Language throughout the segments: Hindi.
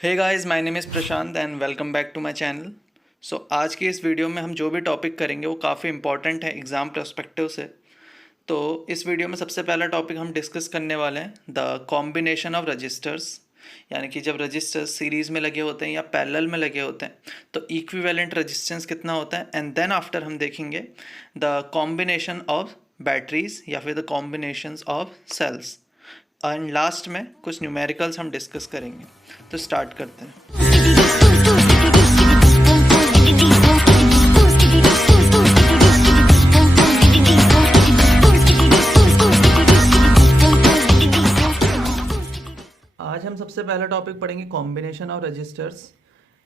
Hey guys, my name is Prashant and welcome back to my channel. आज की इस वीडियो में हम जो भी टॉपिक करेंगे वो काफ़ी इंपॉर्टेंट है एग्ज़ाम पर्सपेक्टिव से। तो इस वीडियो में सबसे पहला टॉपिक हम डिस्कस करने वाले हैं द कॉम्बिनेशन ऑफ रजिस्टर्स। यानी कि जब रजिस्टर्स सीरीज़ में लगे होते हैं या पैरेलल में लगे होते हैं तो इक्विवेलेंट रेजिस्टेंस कितना होता है, एंड देन आफ्टर हम देखेंगे द कॉम्बिनेशन ऑफ बैटरीज या फिर the combinations of cells, and last में कुछ न्यूमेरिकल्स हम डिस्कस करेंगे। तो स्टार्ट करते हैं। आज हम सबसे पहला टॉपिक पढ़ेंगे कॉम्बिनेशन ऑफ रजिस्टर्स।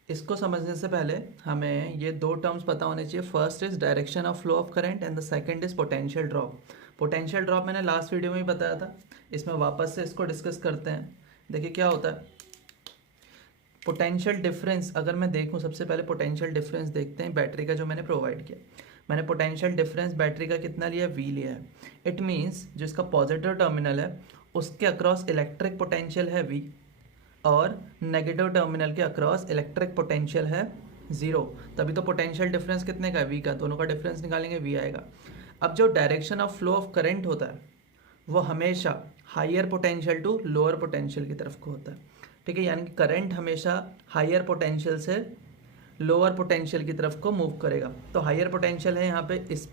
इसको समझने से पहले हमें ये दो टर्म्स पता होने चाहिए। First is direction of flow of current and the second is potential drop. Potential drop मैंने लास्ट वीडियो में ही बताया था, इसमें वापस से इसको डिस्कस करते हैं। देखिए क्या होता है पोटेंशियल डिफरेंस। अगर मैं देखूं, सबसे पहले पोटेंशियल डिफरेंस देखते हैं बैटरी का जो मैंने प्रोवाइड किया। मैंने पोटेंशियल डिफरेंस बैटरी का कितना लिया, V लिया है। इट मीन्स जो इसका पॉजिटिव टर्मिनल है उसके अक्रॉस इलेक्ट्रिक पोटेंशियल है V, और नेगेटिव टर्मिनल के अक्रॉस इलेक्ट्रिक पोटेंशियल है 0। तभी तो पोटेंशियल डिफरेंस कितने का है, V का। दोनों का डिफरेंस निकालेंगे, V आएगा। अब जो direction of flow of current होता है वो हमेशा higher potential to lower potential की तरफ को होता है, ठीक है। यानी कि करंट हमेशा हायर पोटेंशियल से लोअर पोटेंशियल की तरफ को मूव करेगा। तो हायर पोटेंशियल है यहाँ पे इस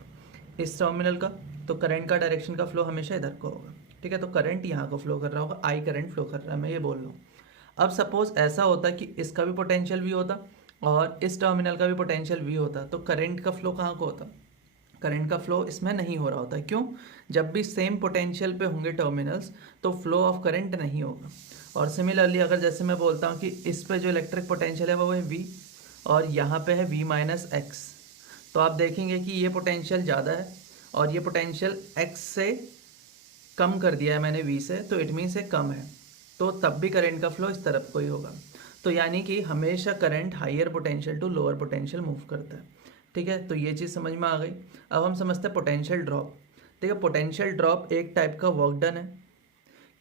टर्मिनल का, तो करंट का डायरेक्शन का फ्लो हमेशा इधर को होगा, ठीक है। तो करंट यहाँ को फ्लो कर रहा होगा, आई करंट फ्लो कर रहा है, मैं ये बोल रहा हूँ। अब सपोज ऐसा होता कि इसका भी पोटेंशियल V होता और इस टर्मिनल का भी पोटेंशियल V होता, तो करंट का फ्लो कहाँ को होता, करंट का फ्लो इसमें नहीं हो रहा होता। क्यों? जब भी सेम पोटेंशियल पे होंगे टर्मिनल्स तो फ्लो ऑफ करंट नहीं होगा। और सिमिलरली अगर जैसे मैं बोलता हूँ कि इस पे जो इलेक्ट्रिक पोटेंशियल है वो है V और यहाँ पे है V माइनस एक्स, तो आप देखेंगे कि ये पोटेंशियल ज़्यादा है और ये पोटेंशियल x से कम कर दिया है मैंने V से, तो इट मीन्स ये कम है, तो तब भी करंट का फ्लो इस तरफ को ही होगा। तो यानी कि हमेशा current higher potential to lower potential move करता है, ठीक है। तो ये चीज़ समझ में आ गई। अब हम समझते हैं पोटेंशियल ड्रॉप। ठीक है, पोटेंशियल ड्रॉप एक टाइप का वर्क डन है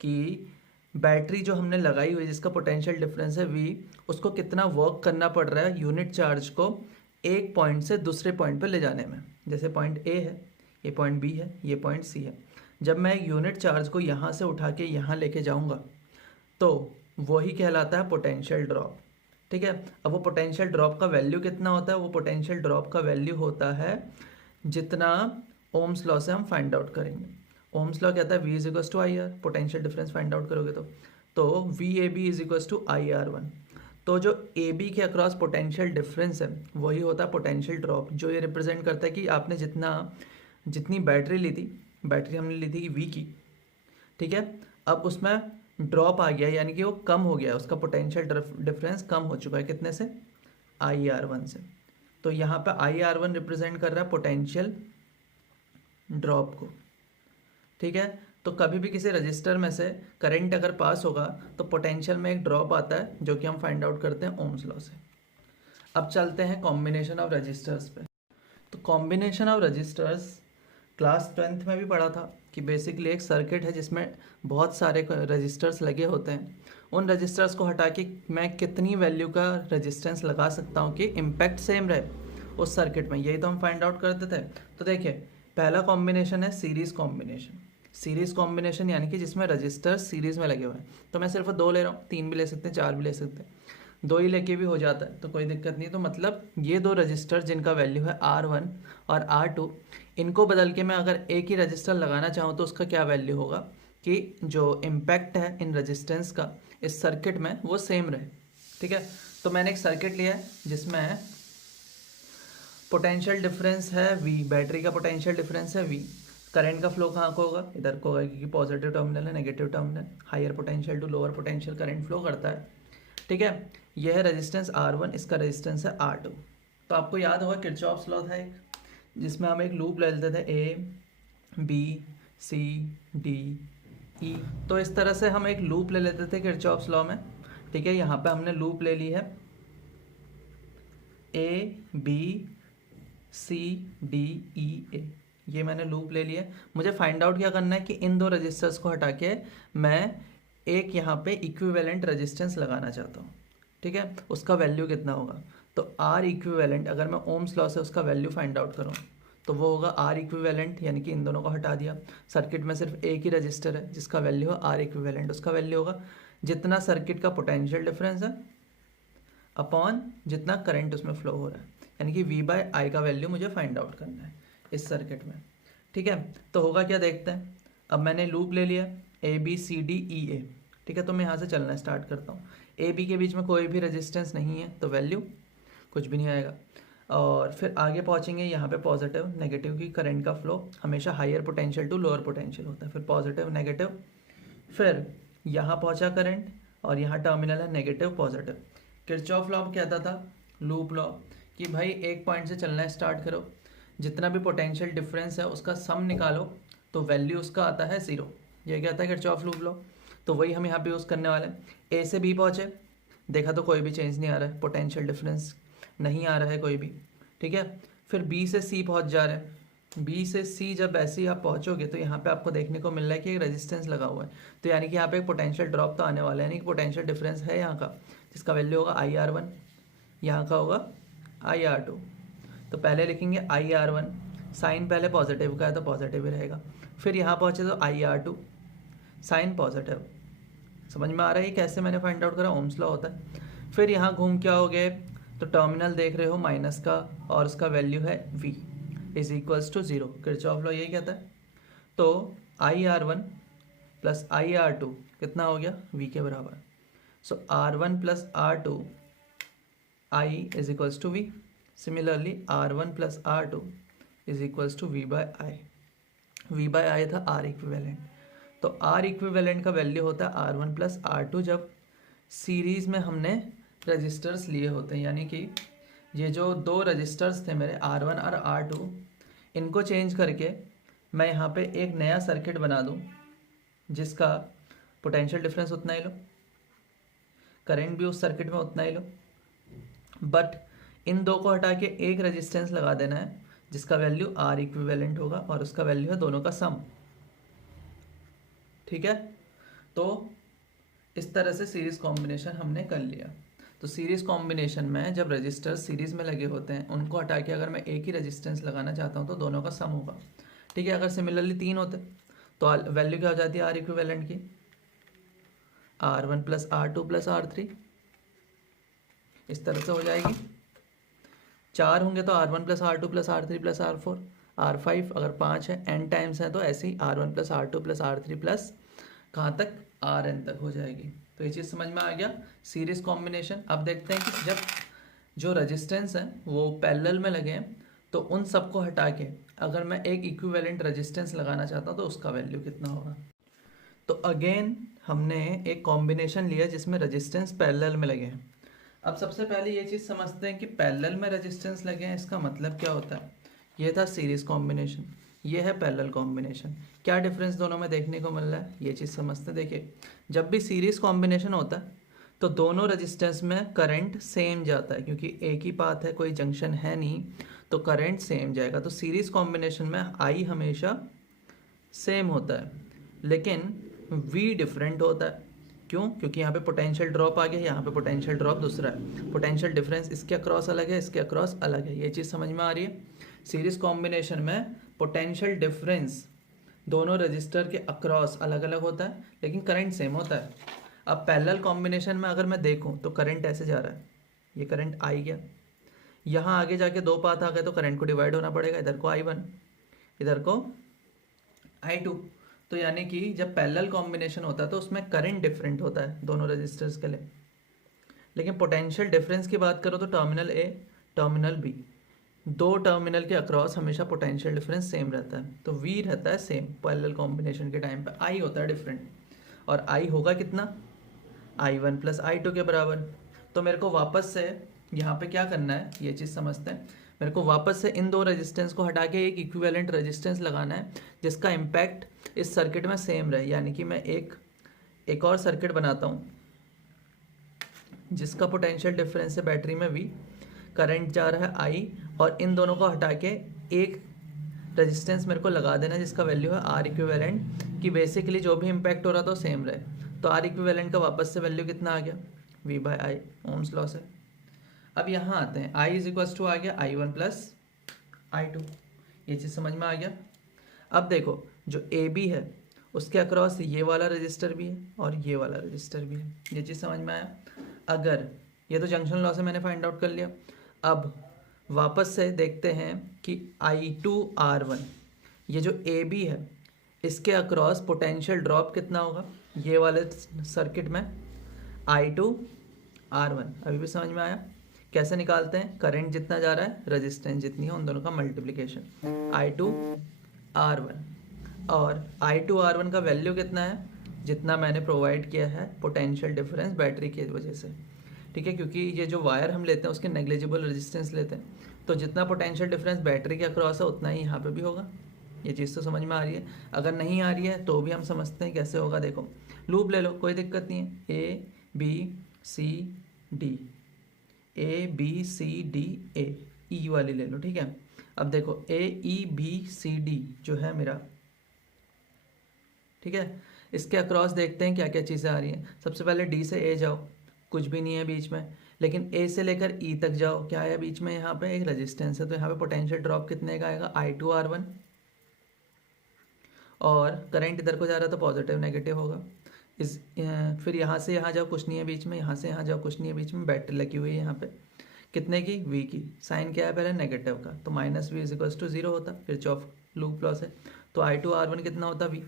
कि बैटरी जो हमने लगाई हुई जिसका पोटेंशियल डिफरेंस है V, उसको कितना वर्क करना पड़ रहा है यूनिट चार्ज को एक पॉइंट से दूसरे पॉइंट पर ले जाने में। जैसे पॉइंट A है, ये पॉइंट B है, ये पॉइंट C है। जब मैं यूनिट चार्ज को यहाँ से उठा के यहाँ लेके जाऊँगा तो वही कहलाता है पोटेंशियल ड्रॉप, ठीक है। अब वो पोटेंशियल ड्रॉप का वैल्यू कितना होता है, वो पोटेंशियल ड्रॉप का वैल्यू होता है जितना ओम्स लॉ से हम फाइंड आउट करेंगे। ओम्स लॉ कहता है V is equals to I R, potential difference find out करोगे तो V A B is equals to I R one. तो जो ए बी के अक्रॉस पोटेंशियल डिफरेंस है वही होता है पोटेंशियल ड्रॉप, जो ये रिप्रेजेंट करता है कि आपने जितनी बैटरी ली थी, बैटरी हमने ली थी V की, ठीक है। अब उसमें ड्रॉप आ गया, यानी कि वो कम हो गया, उसका पोटेंशियल डिफरेंस कम हो चुका है कितने से, आई आर वन से। तो यहाँ पे आई आर वन रिप्रेजेंट कर रहा है पोटेंशियल ड्रॉप को, ठीक है। तो कभी भी किसी रजिस्टर में से करंट अगर पास होगा तो पोटेंशियल में एक ड्रॉप आता है जो कि हम फाइंड आउट करते हैं ओम्स लॉ से। अब चलते हैं कॉम्बिनेशन ऑफ रजिस्टर्स पे। तो combination of registers class 10th में भी पढ़ा था कि बेसिकली एक सर्किट है जिसमें बहुत सारे रजिस्टर्स लगे होते हैं। उन रजिस्टर्स को हटा के मैं कितनी वैल्यू का रजिस्टेंस लगा सकता हूँ कि इम्पैक्ट सेम रहे उस सर्किट में, यही तो हम फाइंड आउट करते थे। तो देखिए पहला कॉम्बिनेशन है सीरीज़ कॉम्बिनेशन। सीरीज़ कॉम्बिनेशन यानी कि जिसमें रजिस्टर्स सीरीज़ में लगे हुए हैं। तो मैं सिर्फ 2 ले रहा हूँ, 3 भी ले सकते हैं, 4 भी ले सकते हैं, 2 ही लेके भी हो जाता है तो कोई दिक्कत नहीं। तो मतलब ये 2 रजिस्टर जिनका वैल्यू है R1 और R2, इनको बदल के मैं अगर एक ही रजिस्टर लगाना चाहूँ तो उसका क्या वैल्यू होगा कि जो इम्पैक्ट है इन रजिस्टेंस का इस सर्किट में वो सेम रहे, ठीक है। तो मैंने एक सर्किट लिया है जिसमें पोटेंशियल डिफरेंस है V, बैटरी का पोटेंशियल डिफरेंस है V। करंट का फ्लो कहाँ को होगा, इधर को होगा, क्योंकि पॉजिटिव टर्मिनल है, negative terminal, higher potential to lower potential current flow करता है, ठीक है। यह है रेजिस्टेंस R1, इसका रेजिस्टेंस है R2। तो आपको याद होगा किरचॉफ्स लॉ था एक, जिसमें हम एक लूप ले लेते थे A B C D E। तो इस तरह से हम एक लूप ले लेते थे किरचॉफ्स लॉ में, ठीक है। यहाँ पे हमने लूप ले ली है A B C D E A, ये मैंने लूप ले लिया। मुझे फाइंड आउट क्या करना है कि इन 2 रजिस्टर्स को हटा के मैं एक यहाँ पे इक्विवेलेंट रेजिस्टेंस लगाना चाहता हूँ, ठीक है, उसका वैल्यू कितना होगा। तो आर इक्विवेलेंट, अगर मैं ओम्स लॉ से उसका वैल्यू फाइंड आउट करूँ तो वो होगा आर इक्विवेलेंट, यानी कि इन दोनों को हटा दिया, सर्किट में सिर्फ एक ही रजिस्टर है जिसका वैल्यू है आर इक्विवेलेंट, उसका वैल्यू होगा जितना सर्किट का पोटेंशियल डिफरेंस है अपॉन जितना करंट उसमें फ्लो हो रहा है, यानी कि V बाय आई का वैल्यू मुझे फाइंड आउट करना है इस सर्किट में। ठीक है, तो होगा क्या देखते हैं। अब मैंने लूप ले लिया ABCDEA, ठीक है, तो मैं यहाँ से चलना स्टार्ट करता हूँ। AB के बीच में कोई भी रेजिस्टेंस नहीं है तो वैल्यू कुछ भी नहीं आएगा, और फिर आगे पहुँचेंगे यहाँ पे पॉजिटिव नेगेटिव की करंट का फ्लो हमेशा higher potential to lower potential होता है, फिर पॉजिटिव नेगेटिव, फिर यहाँ पहुँचा करंट और यहाँ टर्मिनल है नेगेटिव पॉजिटिव। किरचॉफ लॉ कहता था लूप लॉ कि भाई एक पॉइंट से चलना स्टार्ट करो, जितना भी पोटेंशियल डिफरेंस है उसका सम निकालो तो वैल्यू उसका आता है 0, ये क्या आता है किरचॉफ लूप लॉ। तो वही हम यहाँ पे यूज़ करने वाले हैं। ए से बी पहुँचे, देखा तो कोई भी चेंज नहीं आ रहा है, पोटेंशियल डिफरेंस नहीं आ रहा है कोई भी, ठीक है। फिर बी से सी पहुँच जा रहे हैं, बी से सी जब ऐसे ही आप पहुँचोगे तो यहाँ पे आपको देखने को मिल रहा है कि एक रेजिस्टेंस लगा हुआ है, तो यानी कि यहाँ पे एक पोटेंशियल ड्रॉप तो आने वाला है, यानी कि पोटेंशियल डिफरेंस है यहाँ का जिसका वैल्यू होगा IR1, यहाँ का होगा IR2। तो पहले लिखेंगे IR1, साइन पहले पॉजिटिव का है तो पॉजिटिव ही रहेगा, फिर यहाँ पहुँचे तो IR2 साइन पॉजिटिव। समझ में आ रहा है कैसे मैंने फाइंड आउट करा, ओम्स लॉ होता है। फिर यहाँ घूम के आओगे तो टर्मिनल देख रहे हो माइनस का और उसका वैल्यू है V is equals to 0, Kirchhoff law यही कहता है। तो IR1 प्लस IR2 कितना हो गया V के बराबर, so R1 plus R2 I is equals to V। Similarly R1 plus R2 is equals to V by I, V by I था R इक्विवेलेंट, तो R इक्विवेलेंट का वैल्यू होता है R1 प्लस R2 जब सीरीज़ में हमने रजिस्टर्स लिए होते हैं, यानी कि ये जो दो रजिस्टर्स थे मेरे R1 और R2, इनको चेंज करके मैं यहाँ पे एक नया सर्किट बना दूँ जिसका पोटेंशियल डिफरेंस उतना ही लो, करंट भी उस सर्किट में उतना ही लो, बट इन दो को हटा के एक रेजिस्टेंस लगा देना है जिसका वैल्यू R इक्विवेलेंट होगा और उसका वैल्यू है दोनों का सम। ठीक है, तो इस तरह से सीरीज कॉम्बिनेशन हमने कर लिया। तो सीरीज कॉम्बिनेशन में जब रजिस्टर्स सीरीज में लगे होते हैं उनको हटा के अगर मैं एक ही रेजिस्टेंस लगाना चाहता हूँ तो दोनों का सम होगा। ठीक है, अगर सिमिलरली 3 होते तो वैल्यू क्या हो जाती है R इक्विवेलेंट की, R1 plus R2 plus R3, इस तरह से हो जाएगी। 4 होंगे तो R1 plus R2 plus R3 plus R4, R5, अगर 5 है n टाइम्स है तो ऐसे ही R1 plus R2 plus R3 plus कहाँ तक Rn तक हो जाएगी। तो ये चीज़ समझ में आ गया सीरीज कॉम्बिनेशन। अब देखते हैं कि जब जो रेजिस्टेंस है वो पैरेलल में लगे हैं तो उन सबको हटा के अगर मैं एक इक्विवेलेंट रेजिस्टेंस लगाना चाहता हूँ तो उसका वैल्यू कितना होगा। तो अगेन हमने एक कॉम्बिनेशन लिया जिसमें रेजिस्टेंस पैरेलल में लगे हैं। अब सबसे पहले ये चीज़ समझते हैं कि पैरेलल में रेजिस्टेंस लगे हैं इसका मतलब क्या होता है। ये था सीरीज कॉम्बिनेशन, ये है पैरेलल कॉम्बिनेशन, क्या डिफरेंस दोनों में देखने को मिल रहा है ये चीज़ समझते। देखिए, जब भी सीरीज कॉम्बिनेशन होता है तो दोनों रेजिस्टेंस में करंट सेम जाता है, क्योंकि एक ही पाथ है, कोई जंक्शन है नहीं, तो करंट सेम जाएगा। तो सीरीज कॉम्बिनेशन में आई हमेशा सेम होता है लेकिन V डिफरेंट होता है। क्यों? क्योंकि यहाँ पे पोटेंशियल ड्रॉप आ गया, यहाँ पे पोटेंशियल ड्रॉप दूसरा है, पोटेंशियल डिफरेंस इसके अक्रॉस अलग है, इसके अक्रॉस अलग है। ये चीज़ समझ में आ रही है। सीरीज कॉम्बिनेशन में पोटेंशियल डिफरेंस दोनों रजिस्टर के अक्रॉस अलग अलग होता है लेकिन करंट सेम होता है। अब पैरेलल कॉम्बिनेशन में अगर मैं देखूं तो करंट ऐसे जा रहा है, ये करंट आई गया, यहाँ आगे जाके दो पाथ आ गए तो करंट को डिवाइड होना पड़ेगा, इधर को I1 इधर को I2। तो यानी कि जब पैरेलल कॉम्बिनेशन होता है तो उसमें करंट डिफरेंट होता है दोनों रजिस्टर्स के लिए, लेकिन पोटेंशियल डिफरेंस की बात करो तो टर्मिनल A टर्मिनल B, दो टर्मिनल के अक्रॉस हमेशा पोटेंशियल डिफरेंस सेम रहता है। तो V रहता है सेम पैरेलल कॉम्बिनेशन के टाइम पे, I होता है डिफरेंट, और I होगा कितना, I1 प्लस I2 के बराबर। तो मेरे को वापस से यहाँ पे क्या करना है ये चीज़ समझते हैं। मेरे को वापस से इन दो रेजिस्टेंस को हटा के एक इक्विवेलेंट रेजिस्टेंस लगाना है जिसका इम्पैक्ट इस सर्किट में सेम रहे, यानी कि मैं एक और सर्किट बनाता हूँ जिसका पोटेंशियल डिफरेंस है बैटरी में V, करंट जा रहा है I, और इन दोनों को हटा के एक रेजिस्टेंस मेरे को लगा देना जिसका वैल्यू है R इक्विवेलेंट, कि बेसिकली जो भी इम्पैक्ट हो रहा था वो सेम रहे। तो R इक्विवेलेंट का वापस से वैल्यू कितना आ गया, V by I, Ohm's law से। अब यहाँ आते हैं, आई इज इक्वल्स टू आ गया I1 प्लस I2, ये चीज़ समझ में आ गया। अब देखो जो ए बी है उसके अक्रॉस ये वाला रजिस्टर भी है और ये वाला रजिस्टर भी है, ये चीज़ समझ में आया। अगर ये तो जंक्शन लॉ से मैंने फाइंड आउट कर लिया। अब वापस से देखते हैं कि I2R1, ये जो ए बी है इसके अक्रॉस पोटेंशियल ड्रॉप कितना होगा, ये वाले सर्किट में I2R1, अभी भी समझ में आया। कैसे निकालते हैं, करंट जितना जा रहा है रेजिस्टेंस जितनी है उन दोनों का मल्टीप्लिकेशन, I2R1 और I2R1 का वैल्यू कितना है, जितना मैंने प्रोवाइड किया है पोटेंशियल डिफरेंस बैटरी की वजह से, ठीक है। क्योंकि ये जो वायर हम लेते हैं उसके नेग्लिजिबल रेजिस्टेंस लेते हैं, तो जितना पोटेंशियल डिफरेंस बैटरी के अक्रॉस है उतना ही यहाँ पे भी होगा। ये चीज़ तो समझ में आ रही है। अगर नहीं आ रही है तो भी हम समझते हैं कैसे होगा। देखो लूप ले लो, कोई दिक्कत नहीं है, A B C D, A B C D A, E वाली ले लो, ठीक है। अब देखो ए ई बी सी डी जो है मेरा, ठीक है, इसके अक्रॉस देखते हैं क्या क्या चीज़ें आ रही हैं। सबसे पहले डी से ए जाओ, कुछ भी नहीं है बीच में, लेकिन ए से लेकर ई तक जाओ, क्या है बीच में, यहाँ पे एक रेजिस्टेंस है, तो यहाँ पे पोटेंशियल ड्रॉप कितने का आएगा, I2R1, और करंट इधर को जा रहा है तो पॉजिटिव नेगेटिव होगा। फिर यहाँ से यहाँ जाओ, कुछ नहीं है बीच में, यहाँ से यहाँ जाओ, कुछ नहीं है बीच में, बैटरी लगी हुई है यहाँ पे, कितने की, वी की, साइन क्या है पहले नेगेटिव का, तो minus V is equals to 0 होता, किरचॉफ लूप लॉ से, तो I2R1 कितना होता, वी।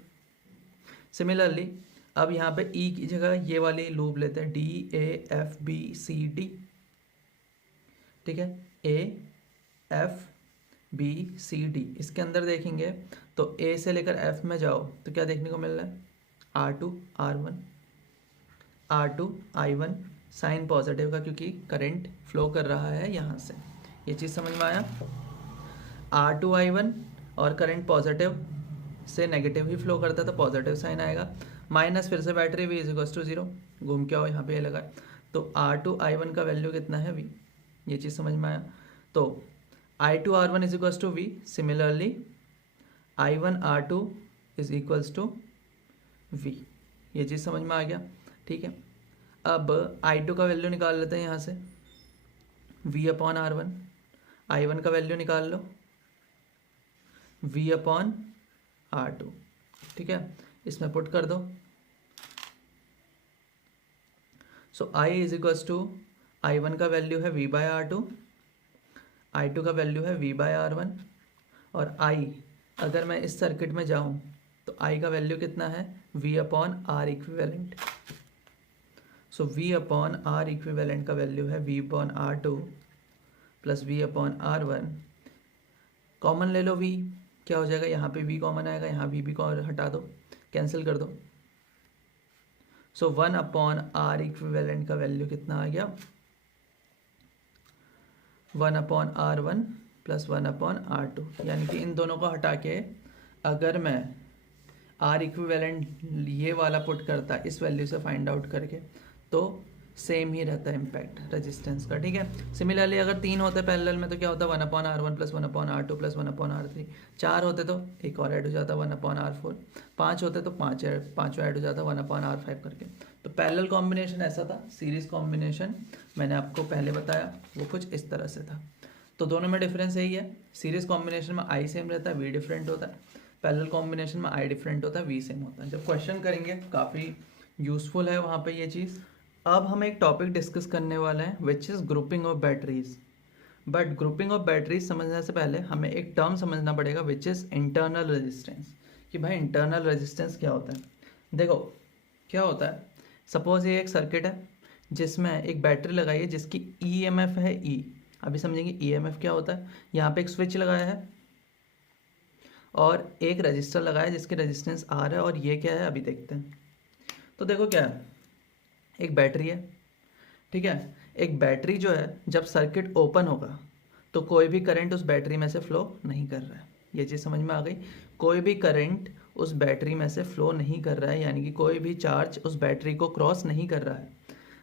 सिमिलरली अब यहाँ पे ई की जगह ये वाली लूप लेते हैं, D A F B C D, ठीक है, A F B C D. इसके अंदर देखेंगे तो ए से लेकर एफ में जाओ तो क्या देखने को मिल रहा है, R2R1, R2I1, साइन पॉजिटिव का क्योंकि करंट फ्लो कर रहा है यहाँ से, ये चीज़ समझ में आया। R2I1 और करंट पॉजिटिव से नेगेटिव ही फ्लो करता है तो पॉजिटिव साइन आएगा, माइनस फिर से battery V is equals to 0, घूम के आओ यहाँ पे ये लगा, तो R2I1 का वैल्यू कितना है, वी, ये चीज़ समझ में आया। तो I2R1 is equals to V, similarly I1R2 is equals to V, ये चीज़ समझ में आ गया, ठीक है। अब I2 का वैल्यू निकाल लेते हैं यहाँ से, V अपॉन R1, I1 का वैल्यू निकाल लो, V अपॉन R2, ठीक है, इसमें पुट कर दो। So I is equals to, I1 का वैल्यू है V बाय R2, I2 का वैल्यू है V बाय R1, और I अगर मैं इस सर्किट में जाऊं तो I का वैल्यू कितना है, V अपॉन R इक्विवेलेंट। सो V अपॉन R इक्विवेलेंट का वैल्यू है V upon R2 plus V upon R1, common ले लो V, क्या हो जाएगा, यहाँ पे V कॉमन आएगा, यहाँ V भी हटा दो, कैंसिल कर दो। सो 1 अपॉन R इक्विवेलेंट का वैल्यू कितना आ गया, 1 upon R1 plus 1 upon R2, यानी कि इन दोनों को हटा के अगर मैं R इक्विवेलेंट ये वाला पुट करता इस वैल्यू से फाइंड आउट करके तो सेम ही रहता है इम्पैक्ट रेजिस्टेंस का, ठीक है। सिमिलरली अगर 3 होते पैरेलल में तो क्या होता, 1 upon R1 plus 1 upon R2 plus 1 upon R3, 4 होते तो एक और ऐड हो जाता 1 अपॉन R4, 5 होते तो पाँचों ऐड हो जाता 1 अपॉन R5 करके। तो पैरेलल कॉम्बिनेशन ऐसा था, सीरीज कॉम्बिनेशन मैंने आपको पहले बताया वो कुछ इस तरह से था। तो दोनों में डिफरेंस यही है, सीरीज कॉम्बिनेशन में I सेम रहता है, V डिफरेंट होता है, पैरेलल कॉम्बिनेशन में I डिफरेंट होता है, V सेम होता है। जब क्वेश्चन करेंगे काफ़ी यूजफुल है वहाँ पे ये चीज़। अब हम एक टॉपिक डिस्कस करने वाले हैं which is grouping of batteries. But grouping of batteries समझने से पहले हमें एक टर्म समझना पड़ेगा विच इज़ इंटरनल रेजिस्टेंस, कि भाई इंटरनल रेजिस्टेंस क्या होता है। देखो क्या होता है, सपोज ये एक सर्किट है जिसमें एक बैटरी लगाई है जिसकी EMF है E। अभी समझेंगे EMF क्या होता है। यहाँ पे एक स्विच लगाया है और एक रजिस्टर लगाया है जिसकी रेजिस्टेंस R है, और ये क्या है अभी देखते हैं। तो देखो क्या है, एक बैटरी है, ठीक है। एक बैटरी जो है जब सर्किट ओपन होगा तो कोई भी करंट उस बैटरी में से फ्लो नहीं कर रहा है, ये चीज़ समझ में आ गई। कोई भी करंट उस बैटरी में से फ्लो नहीं कर रहा है, यानी कि कोई भी चार्ज उस बैटरी को क्रॉस नहीं कर रहा है।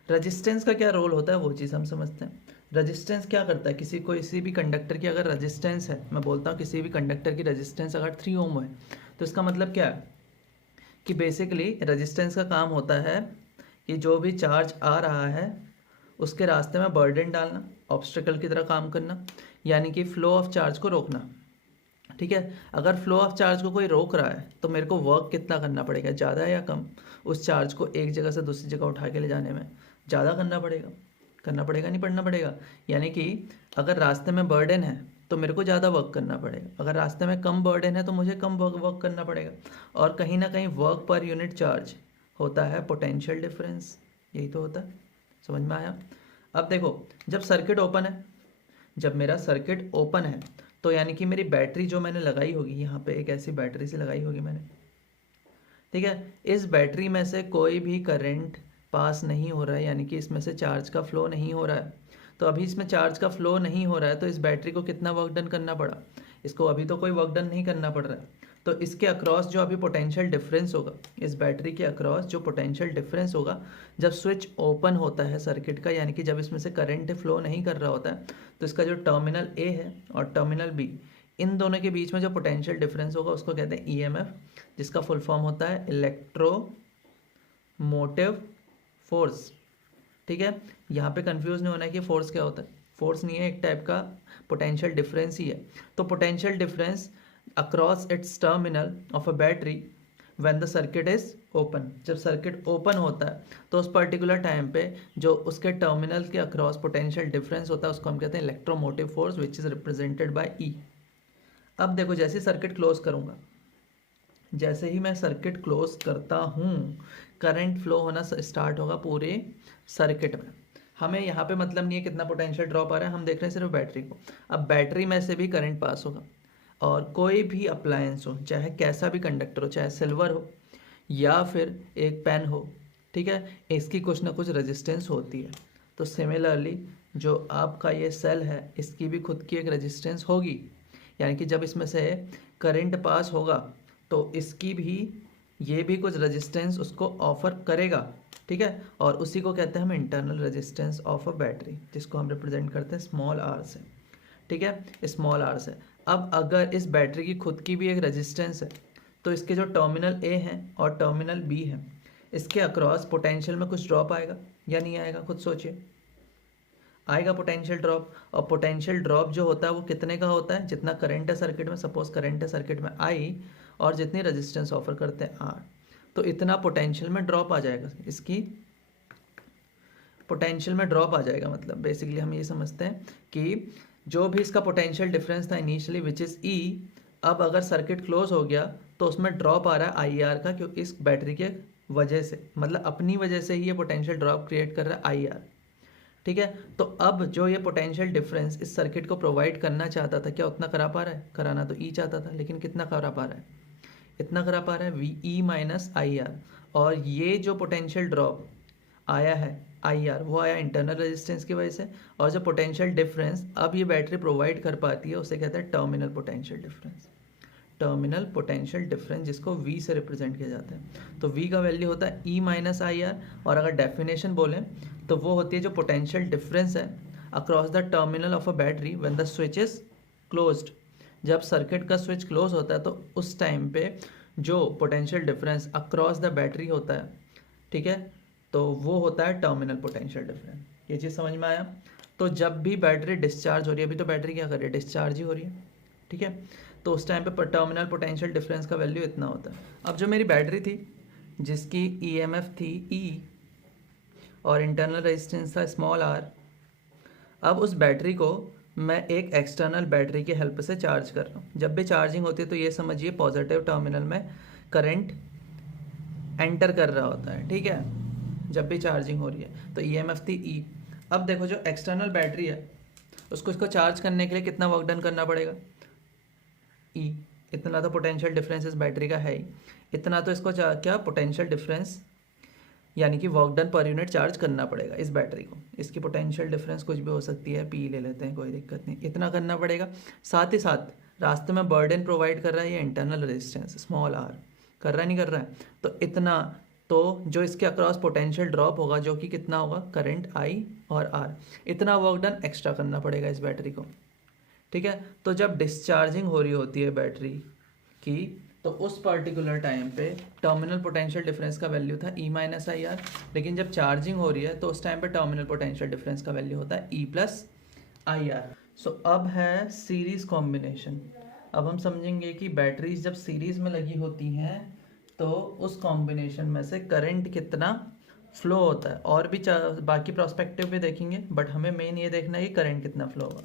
रजिस्टेंस का क्या रोल होता है वो चीज़ हम समझते हैं। रजिस्टेंस क्या करता है, किसी भी कंडक्टर की अगर रजिस्टेंस है, मैं बोलता हूँ किसी भी कंडक्टर की रजिस्टेंस अगर 3 ओम है तो इसका मतलब क्या है कि बेसिकली रजिस्टेंस का काम होता है कि जो भी चार्ज आ रहा है उसके रास्ते में बर्डन डालना, ऑब्स्टेकल की तरह काम करना, यानी कि फ्लो ऑफ चार्ज को रोकना। ठीक है, अगर फ्लो ऑफ चार्ज को कोई रोक रहा है तो मेरे को वर्क कितना करना पड़ेगा, ज़्यादा या कम? उस चार्ज को एक जगह से दूसरी जगह उठा के ले जाने में ज़्यादा करना पड़ेगा नहीं पड़ना पड़ेगा? यानी कि अगर रास्ते में बर्डन है तो मेरे को ज़्यादा वर्क करना पड़ेगा, अगर रास्ते में कम बर्डन है तो मुझे कम वर्क करना पड़ेगा। और कहीं ना कहीं वर्क पर यूनिट चार्ज होता है पोटेंशियल डिफरेंस, यही तो होता है। समझ में आया? अब देखो, जब सर्किट ओपन है, जब मेरा सर्किट ओपन है तो यानी कि मेरी बैटरी जो मैंने लगाई होगी, यहाँ पे एक ऐसी बैटरी से लगाई होगी मैंने, ठीक है, इस बैटरी में से कोई भी करंट पास नहीं हो रहा है, यानी कि इसमें से चार्ज का फ्लो नहीं हो रहा है। तो अभी इसमें चार्ज का फ्लो नहीं हो रहा है तो इस बैटरी को कितना वर्क डन करना पड़ा? इसको अभी तो कोई वर्क डन नहीं करना पड़ रहा है। तो इसके अक्रॉस जो अभी पोटेंशियल डिफरेंस होगा, इस बैटरी के अक्रॉस जो पोटेंशियल डिफरेंस होगा जब स्विच ओपन होता है सर्किट का, यानी कि जब इसमें से करंट फ्लो नहीं कर रहा होता है, तो इसका जो टर्मिनल ए है और टर्मिनल बी, इन दोनों के बीच में जो पोटेंशियल डिफरेंस होगा उसको कहते हैं ईएमएफ, जिसका फुल फॉर्म होता है इलेक्ट्रोमोटिव फोर्स। ठीक है, यहाँ पे कंफ्यूज नहीं होना है कि फोर्स क्या होता है, फोर्स नहीं है, एक टाइप का पोटेंशियल डिफरेंस ही है। तो potential difference across its terminal of a battery when the circuit is open, जब सर्किट ओपन होता है तो उस पर्टिकुलर टाइम पे जो उसके टर्मिनल के अक्रॉस पोटेंशियल डिफरेंस होता है उसको हम कहते हैं electromotive force, which is represented by E. अब देखो, जैसे सर्किट क्लोज करूँगा, जैसे ही मैं सर्किट क्लोज करता हूँ करंट फ्लो होना स्टार्ट होगा पूरे सर्किट में। हमें यहाँ पे मतलब नहीं है कितना पोटेंशियल ड्रॉप आ रहा है, हम देख रहे हैं सिर्फ बैटरी को। अब बैटरी में से भी करंट पास होगा और कोई भी अप्लायंस हो, चाहे कैसा भी कंडक्टर हो, चाहे सिल्वर हो या फिर एक पेन हो, ठीक है, इसकी कुछ ना कुछ रेजिस्टेंस होती है। तो सिमिलरली जो आपका ये सेल है इसकी भी खुद की एक रेजिस्टेंस होगी, यानी कि जब इसमें से करंट पास होगा तो इसकी भी, ये भी कुछ रेजिस्टेंस उसको ऑफर करेगा। ठीक है, और उसी को कहते हैं हम internal resistance of a battery, जिसको हम रिप्रेजेंट करते हैं स्मॉल आर से। ठीक है, स्मॉल आर से। अब अगर इस बैटरी की खुद की भी एक रेजिस्टेंस है तो इसके जो टर्मिनल ए हैं और टर्मिनल बी है, इसके अक्रॉस पोटेंशियल में कुछ ड्रॉप आएगा या नहीं आएगा? खुद सोचिए, आएगा पोटेंशियल ड्रॉप। और पोटेंशियल ड्रॉप जो होता है वो कितने का होता है? जितना करंट है सर्किट में, सपोज करंट है सर्किट में आई और जितनी रेजिस्टेंस ऑफर करते हैं आर, तो इतना पोटेंशियल में ड्रॉप आ जाएगा, इसकी पोटेंशियल में ड्रॉप आ जाएगा। मतलब बेसिकली हम ये समझते हैं कि जो भी इसका पोटेंशियल डिफरेंस था इनिशियली विच इज़ ई, अब अगर सर्किट क्लोज हो गया तो उसमें ड्रॉप आ रहा है आई आर का, क्योंकि इस बैटरी के वजह से, मतलब अपनी वजह से ही ये पोटेंशियल ड्रॉप क्रिएट कर रहा है आई आर। ठीक है, तो अब जो ये पोटेंशियल डिफरेंस इस सर्किट को प्रोवाइड करना चाहता था, क्या उतना करा पा रहा है? कराना तो ई चाहता था, लेकिन कितना करा पा रहा है? इतना करा पा रहा है, V E minus I R. और ये जो पोटेंशियल ड्रॉप आया है आई आर, वो आया इंटरनल रेजिस्टेंस की वजह से। और जो पोटेंशियल डिफरेंस अब ये बैटरी प्रोवाइड कर पाती है उसे कहते हैं terminal potential difference. Terminal potential difference जिसको V से रिप्रेजेंट किया जाता है। तो V का वैल्यू होता है E माइनस आई आर, और अगर डेफिनेशन बोलें तो वो होती है जो पोटेंशियल डिफरेंस है across the terminal of a battery when the switch is closed. जब सर्किट का स्विच क्लोज होता है तो उस टाइम पे जो potential difference across the battery होता है, ठीक है, तो वो होता है टर्मिनल पोटेंशियल डिफरेंस। ये चीज़ समझ में आया? तो जब भी बैटरी डिस्चार्ज हो रही है, अभी तो बैटरी क्या कर रही है? डिस्चार्ज ही हो रही है। ठीक है, तो उस टाइम पे टर्मिनल पोटेंशियल डिफरेंस का वैल्यू इतना होता है। अब जो मेरी बैटरी थी जिसकी ईएमएफ थी ई और इंटरनल रेजिस्टेंस था स्मॉल आर, अब उस बैटरी को मैं एक एक्सटर्नल बैटरी की हेल्प से चार्ज कर रहा हूँ। जब भी चार्जिंग होती है तो ये समझिए पॉजिटिव टर्मिनल में करंट एंटर कर रहा होता है। ठीक है, जब भी चार्जिंग हो रही है तो ईएमएफ थी ई। अब देखो, जो एक्सटर्नल बैटरी है उसको इसको चार्ज करने के लिए कितना वर्क डन करना पड़ेगा? ई। इतना तो पोटेंशियल डिफरेंस इस बैटरी का है ही, इतना तो इसको क्या पोटेंशियल डिफरेंस यानी कि work done per unit charge करना पड़ेगा इस बैटरी को। इसकी पोटेंशियल डिफरेंस कुछ भी हो सकती है, पी ले लेते हैं, कोई दिक्कत नहीं, इतना करना पड़ेगा। साथ ही साथ रास्ते में बर्डन प्रोवाइड कर रहा है ये इंटरनल रेजिस्टेंस स्मॉल आर, कर रहा है नहीं कर रहा है? तो इतना, तो जो इसके अक्रॉस पोटेंशियल ड्रॉप होगा जो कि कितना होगा? करंट आई और आर, इतना वर्क डन एक्स्ट्रा करना पड़ेगा इस बैटरी को। ठीक है, तो जब डिस्चार्जिंग हो रही होती है बैटरी की तो उस पर्टिकुलर टाइम पे टर्मिनल पोटेंशियल डिफरेंस का वैल्यू था E माइनस आई आर, लेकिन जब चार्जिंग हो रही है तो उस टाइम पे टर्मिनल पोटेंशियल डिफरेंस का वैल्यू होता है E प्लस आई आर। सो अब है सीरीज कॉम्बिनेशन। अब हम समझेंगे कि बैटरीज जब सीरीज में लगी होती हैं तो उस कॉम्बिनेशन में से करंट कितना फ्लो होता है, और भी बाकी प्रोस्पेक्टिव भी देखेंगे, बट हमें मेन ये देखना है कि करंट कितना फ्लो होगा।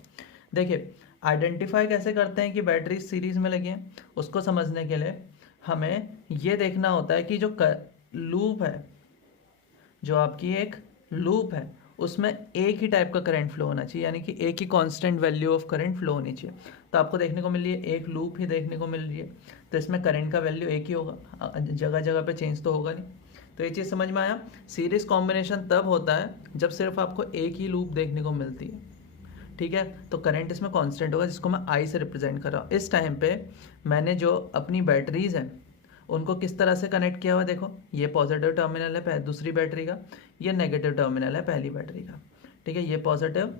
देखिए आइडेंटिफाई कैसे करते हैं कि बैटरी सीरीज में लगी हैं, उसको समझने के लिए हमें ये देखना होता है कि जो लूप है, जो आपकी एक लूप है, उसमें एक ही टाइप का करंट फ्लो होना चाहिए, यानी कि एक ही constant value of current flow होनी चाहिए। तो आपको देखने को मिल रही है एक लूप ही देखने को मिल रही है, तो इसमें करंट का वैल्यू एक ही होगा, जगह जगह पे चेंज तो होगा नहीं। तो ये चीज़ समझ में आया। सीरीज कॉम्बिनेशन तब होता है जब सिर्फ आपको एक ही लूप देखने को मिलती है, ठीक है। तो करंट इसमें कांस्टेंट होगा, जिसको मैं आई से रिप्रेजेंट कर रहा हूँ। इस टाइम पे मैंने जो अपनी बैटरीज हैं उनको किस तरह से कनेक्ट किया हुआ, देखो ये पॉजिटिव टर्मिनल है दूसरी बैटरी का, ये नेगेटिव टर्मिनल है पहली बैटरी का, ठीक है। ये पॉजिटिव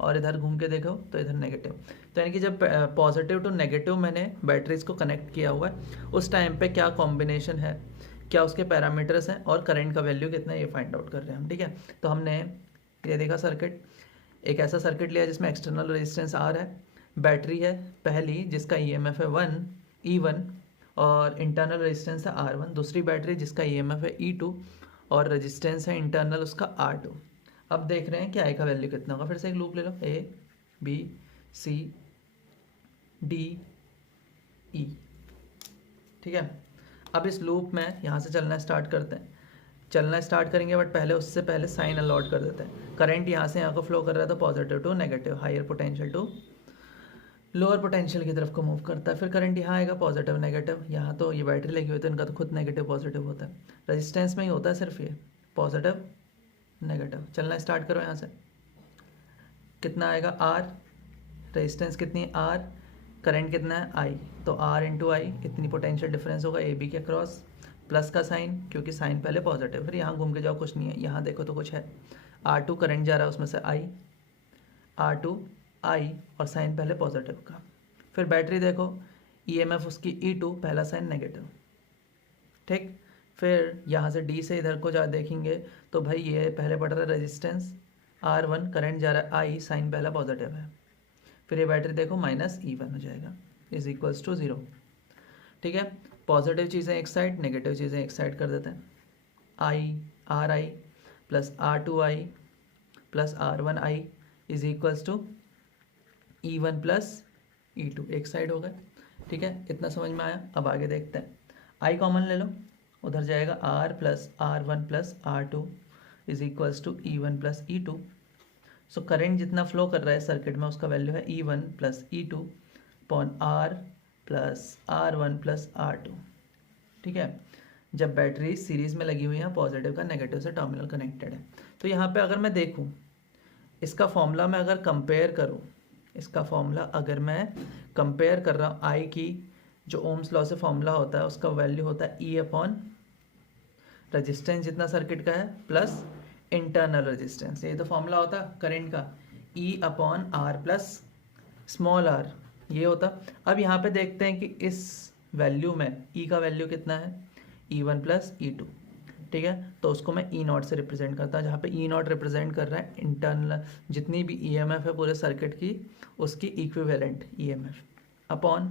और इधर घूम के देखो तो इधर नेगेटिव। तो यानी कि जब पॉजिटिव टू नेगेटिव मैंने बैटरीज को कनेक्ट किया हुआ है, उस टाइम पे क्या कॉम्बिनेशन है, क्या उसके पैरामीटर्स हैं और करंट का वैल्यू कितना है, ये फाइंड आउट कर रहे हैं हम, ठीक है। तो हमने ये देखा सर्किट, एक ऐसा सर्किट लिया जिसमें एक्सटर्नल रेजिस्टेंस आर है, बैटरी है पहली जिसका ईएमएफ है E1 और इंटरनल रेजिस्टेंस है R1, दूसरी बैटरी जिसका ईएमएफ है E2 और रेजिस्टेंस है इंटरनल उसका R2। अब देख रहे हैं कि आई का वैल्यू कितना होगा। फिर से एक लूप ले लो, A B C D E, ठीक है। अब इस लूप में यहाँ से चलना स्टार्ट करते हैं, चलना स्टार्ट करेंगे, बट पहले उससे पहले साइन अलॉट कर देते हैं। करंट यहाँ से यहाँ को फ्लो कर रहा है तो positive to negative, higher potential to lower potential की तरफ को मूव करता है। फिर करंट यहाँ आएगा पॉजिटिव नेगेटिव, यहाँ तो ये बैटरी लगी हुई है तो इनका तो खुद नेगेटिव पॉजिटिव होता है, रेजिस्टेंस में ही होता है सिर्फ ये पॉजिटिव नेगेटिव। चलना स्टार्ट करो, यहाँ से कितना आएगा R, रेजिस्टेंस कितनी है R, करंट कितना है I, तो R इंटू आई इतनी पोटेंशियल डिफरेंस होगा ए बी के क्रॉस, प्लस का साइन क्योंकि साइन पहले पॉजिटिव, फिर यहाँ घूम के जाओ कुछ नहीं है, यहाँ देखो तो कुछ है, R2 करंट जा रहा है उसमें से I, R2 I और साइन पहले पॉजिटिव का। फिर बैटरी देखो ईएमएफ उसकी E2 पहला साइन नेगेटिव, ठीक। फिर यहाँ से D से इधर को जा देखेंगे तो भाई ये पहले पड़ रहा है रेजिस्टेंस R1, करंट जा रहा है I, साइन पहला पॉजिटिव है। फिर ये बैटरी देखो माइनस E1 हो जाएगा इज इक्वल्स टू 0, ठीक है। पॉजिटिव चीज़ें एक साइड, नेगेटिव चीज़ें एक साइड कर देते हैं। RI plus R2I plus R1I is equals to E1 plus E2, एक साइड हो गए, ठीक है। इतना समझ में आया। अब आगे देखते हैं, I कॉमन ले लो, उधर जाएगा R plus R1 plus R2 is equals to E1 plus E2। So current जितना फ्लो कर रहा है सर्किट में उसका वैल्यू है E1 plus E2 upon R plus R1 plus R2, ठीक है। जब बैटरी सीरीज में लगी हुई है, पॉजिटिव का नेगेटिव से टर्मिनल कनेक्टेड है, तो यहाँ पे अगर मैं देखूँ इसका फॉर्मूला मैं अगर कंपेयर करूँ, इसका फॉर्मूला अगर मैं कंपेयर कर रहा हूँ आई की, जो ओम्स लॉ से फॉर्मूला होता है उसका वैल्यू होता है E अपॉन रजिस्टेंस जितना सर्किट का है प्लस इंटरनल रेजिस्टेंस, ये तो फॉर्मूला होता करंट का, E upon R plus small r, ये होता। अब यहाँ पे देखते हैं कि इस वैल्यू में E का वैल्यू कितना है, E1 प्लस E2, ठीक है। तो उसको मैं E0 से रिप्रेजेंट करता हूँ, जहाँ पे E0 रिप्रेजेंट कर रहा है इंटरनल जितनी भी EMF है पूरे सर्किट की, उसकी equivalent EMF upon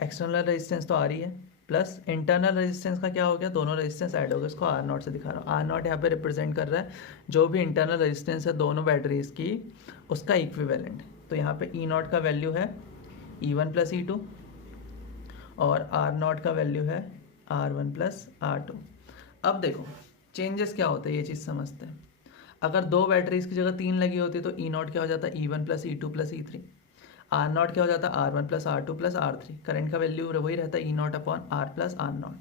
external resistance तो आ रही है, प्लस इंटरनल रेजिस्टेंस का क्या हो गया, दोनों रेजिस्टेंस ऐड हो गए, इसको R0 से दिखा रहा हूँ। R0 यहाँ पे रिप्रेजेंट कर रहा है जो भी इंटरनल रेजिस्टेंस है दोनों बैटरीज की, उसका इक्विवेलेंट। तो यहाँ पे E0 का वैल्यू है E1 प्लस E2 और R0 का वैल्यू है R1 प्लस R2। अब देखो चेंजेस क्या होते हैं, ये चीज़ समझते हैं। अगर दो बैटरीज की जगह 3 लगी होती तो E0 क्या हो जाता है, E1 plus E2 plus E3, R0 क्या हो जाता है, R1 plus R2 plus R3। Current का वैल्यू वही रहता है E0 upon R plus R0,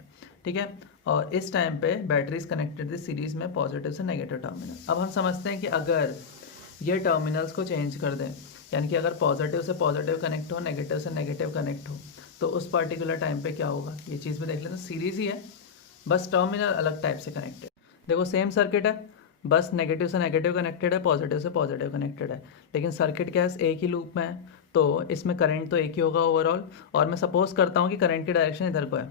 ठीक है। और इस टाइम पे बैटरीज कनेक्टेड थी सीरीज में पॉजिटिव से नेगेटिव टर्मिनल। अब हम समझते हैं कि अगर ये टर्मिनल्स को चेंज कर दें, यानी कि अगर पॉजिटिव से पॉजिटिव कनेक्ट हो, नेगेटिव से नेगेटिव कनेक्ट हो, तो उस पर्टिकुलर टाइम पे क्या होगा, ये चीज़ भी देख लेते हैं। सीरीज ही है, बस टर्मिनल अलग टाइप से कनेक्टेड। देखो सेम सर्किट है, बस नेगेटिव से नेगेटिव कनेक्टेड है, पॉजिटिव से पॉजिटिव कनेक्टेड है, लेकिन सर्किट क्या है, एक ही लूप में है, तो इसमें करंट तो एक ही होगा ओवरऑल। और मैं सपोज करता हूँ कि करंट की डायरेक्शन इधर को है,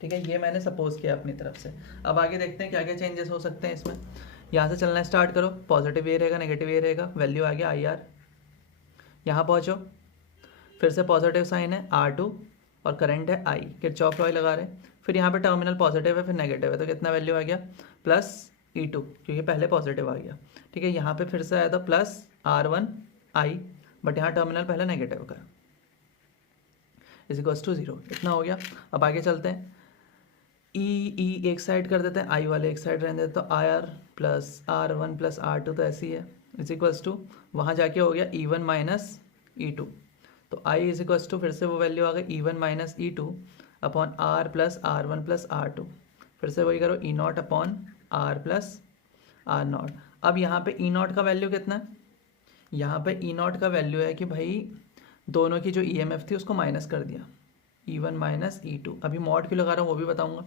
ठीक है, ये मैंने सपोज किया अपनी तरफ से। अब आगे देखते हैं क्या क्या चेंजेस हो सकते हैं इसमें। यहाँ से चलना स्टार्ट करो, पॉजिटिव ये रहेगा, नेगेटिव ये रहेगा, वैल्यू आ गया IR। यहाँ पहुँचो, फिर से पॉजिटिव साइन है R2 और करंट है I, किरचॉफ लॉ लगा रहे हैं। फिर यहाँ पे टर्मिनल पॉजिटिव है, फिर नेगेटिव है, तो कितना वैल्यू आ गया प्लस E2, क्योंकि पहले पॉजिटिव आ गया, ठीक है। यहाँ पे फिर से आया था प्लस R1 I, बट यहाँ टर्मिनल पहले नेगेटिव का इज इक्वल्स टू 0, इतना हो गया। अब आगे चलते हैं, ई एक साइड कर देते हैं, आई वाले एक साइड रहने देते, तो IR plus R1 plus R2 तो ऐसी है, इज इक्वल्स टू वहाँ जाके हो गया E1 माइनस E2, तो I इज इक्वल्स टू फिर से वो वैल्यू आ गई E1 minus E2 upon R plus R1 plus R2, फिर से वही करो E0 upon R plus R0। अब यहाँ पे E0 का वैल्यू कितना है, यहाँ पे E0 का वैल्यू है कि भाई दोनों की जो EMF थी उसको माइनस कर दिया, E1 माइनस E2। अभी मॉड क्यों लगा रहा हूँ वो भी बताऊँगा।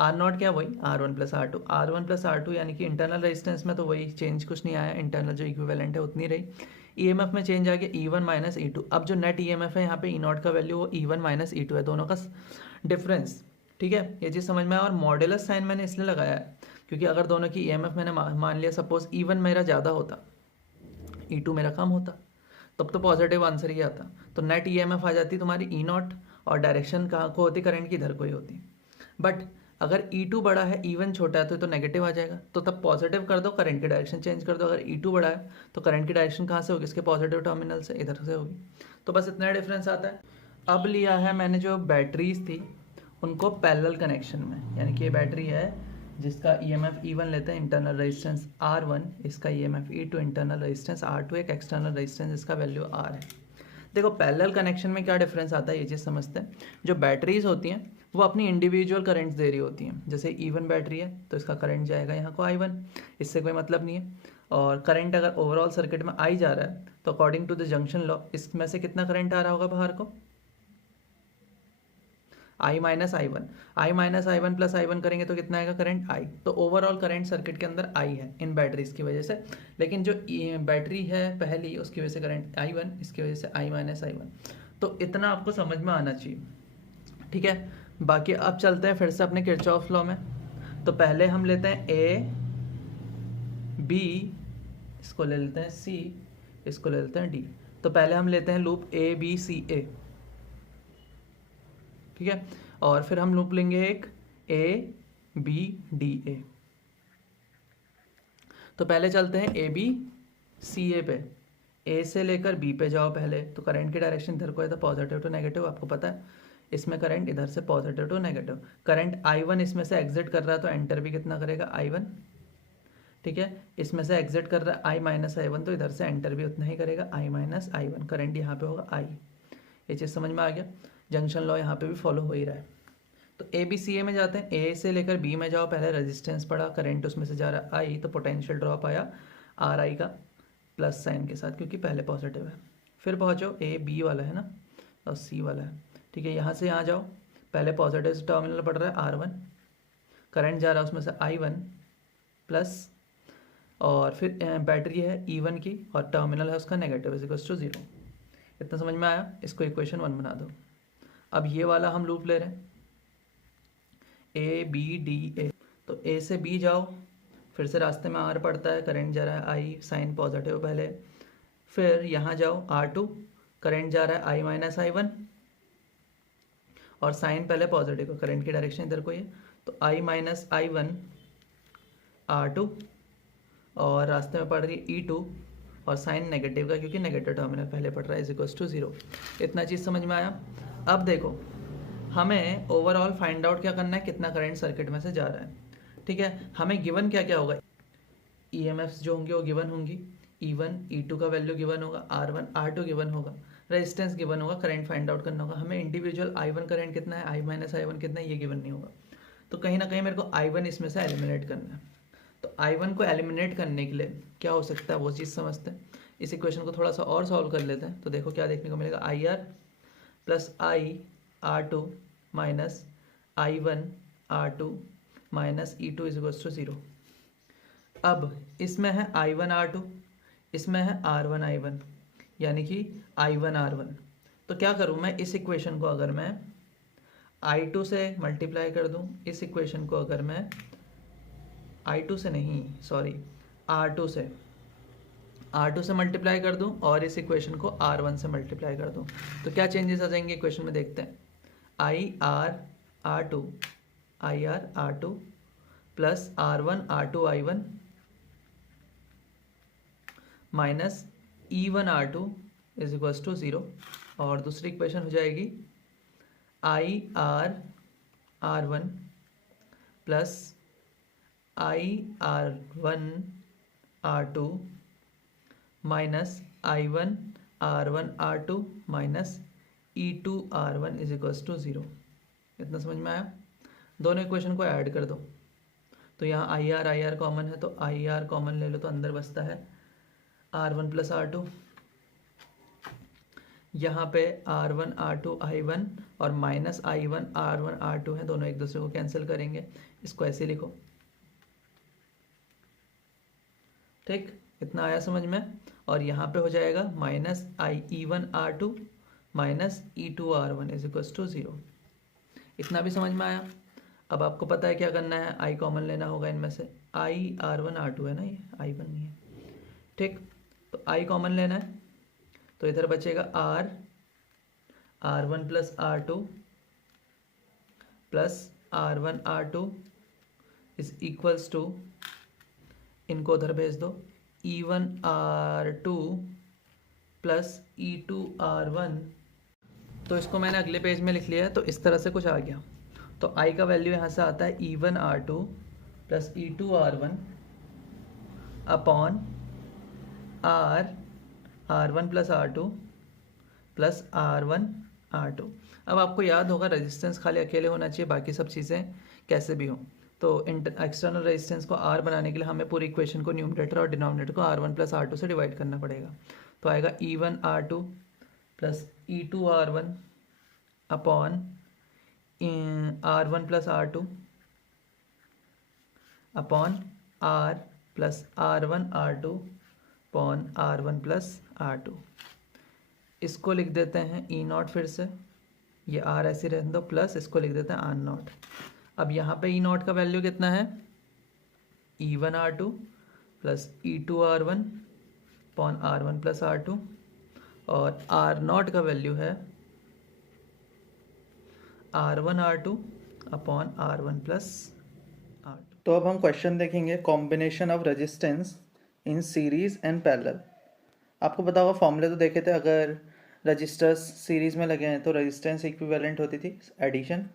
R0 क्या, वही R1 plus R2, R1 plus R2 यानी कि इंटरनल रेजिस्टेंस में तो वही चेंज कुछ नहीं आया, इंटरनल जो इक्विवेलेंट है उतनी रही। EMF में चेंज आ गया E1 माइनस E2। अब जो नेट EMF है यहाँ पे E0 का वैल्यू वो E1 माइनस E2 है, दोनों का डिफरेंस, ठीक है, ये चीज़ समझ में आया। और मॉड्यूलस साइन मैंने इसलिए लगाया है क्योंकि अगर दोनों की EMF मैंने मान लिया सपोज E1 मेरा ज़्यादा होता, E2 मेरा कम होता, तब तो पॉजिटिव आंसर ही आता, तो नेट EMF आ जाती तुम्हारी E0 और डायरेक्शन कहाँ को होती, करंट की इधर को ही होती। बट अगर E2 बड़ा है E1 छोटा है तो नेगेटिव आ जाएगा, तो तब पॉजिटिव कर दो, करंट की डायरेक्शन चेंज कर दो। अगर E2 बड़ा है तो करंट की डायरेक्शन कहाँ से होगी, इसके पॉजिटिव टर्मिनल से, इधर से होगी। तो बस इतना डिफरेंस आता है। अब लिया है मैंने जो बैटरीज थी उनको पैरेलल कनेक्शन में, यानी कि ये बैटरी है जिसका EMF E1 लेते हैं, इंटरनल रेजिस्टेंस R1, इसका EMF E2 internal resistance R2, एक एक्सटर्नल रेजिस्टेंस इसका वैल्यू R है। देखो पैरेलल कनेक्शन में क्या डिफरेंस आता है ये चीज़ समझते हैं। जो बैटरीज होती हैं वो अपनी इंडिविजुअल करंट्स दे रही होती हैं, जैसे E1 बैटरी है तो इसका करंट जाएगा यहाँ को I1, इससे कोई मतलब नहीं है। और करंट अगर ओवरऑल सर्किट में I जा रहा है तो according to the junction law इसमें से कितना करंट आ रहा होगा बाहर को, I minus I one plus I1 करेंगे तो कितना आएगा करंट I। तो ओवरऑल करंट सर्किट के अंदर I है इन बैटरीज की वजह से, लेकिन जो बैटरी है पहली उसकी वजह से करंट I1, इसकी वजह से I माइनस I1। तो इतना आपको समझ में आना चाहिए, ठीक है। बाकी अब चलते हैं फिर से अपने किरचॉफ लॉ में। तो पहले हम लेते हैं A B, इसको ले लेते हैं C, इसको ले लेते हैं D। तो पहले हम लेते हैं लूप ABCA, ठीक है, और फिर हम लूप लेंगे एक ABDA। तो पहले चलते हैं ABCA पे, A से लेकर B पे जाओ पहले, तो करंट की डायरेक्शन इधर को है तो पॉजिटिव टू नेगेटिव, आपको पता है इसमें करंट इधर से positive to negative. Current I1 इसमें से एग्जिट कर रहा है तो एंटर भी कितना करेगा I1, ठीक है। इसमें से एग्जिट कर रहा है I माइनस I1 तो इधर से एंटर भी उतना ही करेगा I माइनस I1, करंट यहाँ पे होगा I। ये चीज़ समझ में आ गया, जंक्शन लॉ यहाँ पे भी फॉलो हो ही रहा है। तो ABCA में जाते हैं, A से लेकर B में जाओ, पहले रेजिस्टेंस पड़ा, करंट उसमें से जा रहा है I, तो पोटेंशियल ड्रॉप आया RI का प्लस साइन के साथ क्योंकि पहले पॉजिटिव है। फिर पहुँचो AB वाला है ना और C वाला है, ठीक है। यहाँ से यहाँ जाओ, पहले पॉजिटिव टर्मिनल पड़ रहा है R1, करंट जा रहा है उसमें से I1 प्लस, और फिर बैटरी है E1 की और टर्मिनल है उसका नेगेटिव इक्वल्स टू 0। इतना समझ में आया, इसको इक्वेशन 1 बना दो। अब ये वाला हम लूप ले रहे हैं ABDA, तो A से B जाओ, फिर से रास्ते में R पड़ता है, करंट जा रहा है I, साइन पॉजिटिव पहले, फिर यहाँ जाओ R2, करंट जा रहा है I माइनस I1 और साइन पहले पॉजिटिव, करंट की डायरेक्शन इधर को ही है, तो I माइनस I1 R2 और रास्ते में पड़ रही है E2 और साइन नेगेटिव का क्योंकि नेगेटिव टर्मिनल पहले पड़ रहा है इक्वल्स टू 0। इतना चीज़ समझ में आया। अब देखो हमें ओवरऑल फाइंड आउट क्या करना है, कितना करंट सर्किट में से जा रहा है, ठीक है। हमें गिवन क्या क्या होगा, EMFs जो होंगे वो गिवन होंगी, E1 E2 का वैल्यू गिवन होगा, R1 R2 गिवन होगा, रेजिस्टेंस गिवन होगा, करंट फाइंड आउट करना होगा। हमें इंडिविजुअल I1 करंट कितना है, I माइनस I1 कितना है, ये गिवन नहीं होगा, तो कहीं ना कहीं मेरे को I1 इसमें से एलिमिनेट करना है। तो I1 को एलिमिनेट करने के लिए क्या हो सकता है वो चीज़ समझते हैं। इस इक्वेशन को थोड़ा सा और सॉल्व कर लेते हैं, तो देखो क्या देखने को मिलेगा, IR plus I R2 minus I1 R2 minus E2 is equals to 0। अब इसमें है I1 R2, इसमें है R1I1, यानी कि I1R1। तो क्या करूँ मैं, इस इक्वेशन को अगर मैं I2 से मल्टीप्लाई कर दूँ, इस इक्वेशन को अगर मैं I2 से नहीं, सॉरी, R2 से मल्टीप्लाई कर दूं और इस इक्वेशन को R1 से मल्टीप्लाई कर दूं, तो क्या चेंजेस आ जाएंगे इक्वेशन में, देखते हैं। I R R two plus R1 R2 I1 minus E1 R2 is equals to 0। और दूसरी इक्वेशन हो जाएगी I1 plus I1 R2 minus I1 R1 R2 minus E2 R1 is equals to 0। इतना समझ में आया। दोनों इक्वेशन को ऐड कर दो, तो यहाँ आई आर कॉमन है, तो आई आर कॉमन ले लो, तो अंदर बचता है R1 प्लस R2। यहाँ पे R1 R2 I1 और माइनस I1 R1 R2 है, दोनों एक दूसरे को कैंसिल करेंगे, इसको ऐसे लिखो। ठीक, इतना आया समझ में। और यहाँ पे हो जाएगा minus E1 R2 minus E2 R1 is equals to 0। इतना भी समझ में आया। अब आपको पता है क्या करना है, आई कॉमन लेना होगा इनमें से। R1 R2 है ना, ये I1 नहीं है। ठीक, तो आई कॉमन लेना है, तो इधर बचेगा R1 plus R2 plus R1 R2 is equals to, इनको उधर भेज दो, E1 R2 plus E2 R1। तो इसको मैंने अगले पेज में लिख लिया है, तो इस तरह से कुछ आ गया। तो I का वैल्यू यहाँ से आता है E1 R2 plus E2 R1 upon R1 plus R2 plus R1 R2। अब आपको याद होगा रेजिस्टेंस खाली अकेले होना चाहिए, बाकी सब चीज़ें कैसे भी हों। तो एक्सटर्नल रेजिस्टेंस को R बनाने के लिए हमें पूरी इक्वेशन को न्यूमरेटर और डिनोमिनेटर को R1 प्लस R2 से डिवाइड करना पड़ेगा। तो आएगा E1 R2 plus E2 R1 upon R1 plus R2 upon R plus R1 R2 upon R1 plus R2। इसको लिख देते हैं E0 फिर से, ये R ऐसे रहने दो, प्लस इसको लिख देते हैं R0। अब यहाँ पे E0 का वैल्यू कितना है, E1 R2 plus E2 R1 upon R1 plus R2, और R0 का वैल्यू है R1 R2 upon R1 plus R2। तो अब हम क्वेश्चन देखेंगे, combination of resistance in series and parallel. आपको पता होगा फॉर्मूले तो देखे थे, अगर रजिस्टर्स सीरीज़ में लगे हैं तो रेजिस्टेंस इक्विवेलेंट होती थी एडिशन,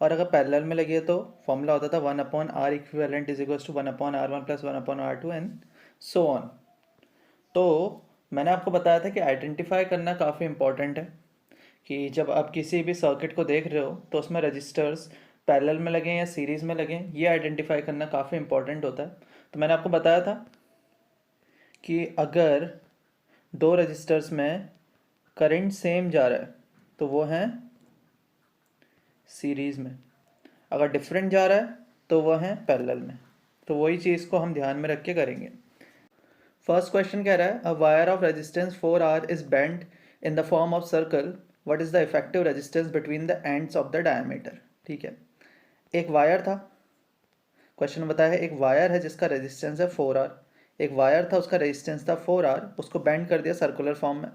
और अगर पैरेलल में लगी है तो फॉर्मूला होता था 1/R equivalent is equals to 1/R1 plus 1/R2 and so on. तो मैंने आपको बताया था कि आइडेंटिफाई करना काफ़ी इंपॉर्टेंट है, कि जब आप किसी भी सर्किट को देख रहे हो तो उसमें रजिस्टर्स पैरेलल में लगें या सीरीज़ में लगें, ये आइडेंटिफाई करना काफ़ी इंपॉर्टेंट होता है। तो मैंने आपको बताया था कि अगर दो रजिस्टर्स में करंट सेम जा रहा है तो वो हैं सीरीज़ में, अगर डिफरेंट जा रहा है तो वो हैं पैरेलल में। तो वही चीज़ को हम ध्यान में रख के करेंगे। फर्स्ट क्वेश्चन कह रहा है, a wire of resistance 4R is bent in the form of circle, what is the effective resistance between the ends of the diameter. ठीक है, एक वायर था, क्वेश्चन में बताया है एक वायर है जिसका रेजिस्टेंस है 4R, एक वायर था उसका रेजिस्टेंस था 4R, उसको बेंड कर दिया सर्कुलर फॉर्म में,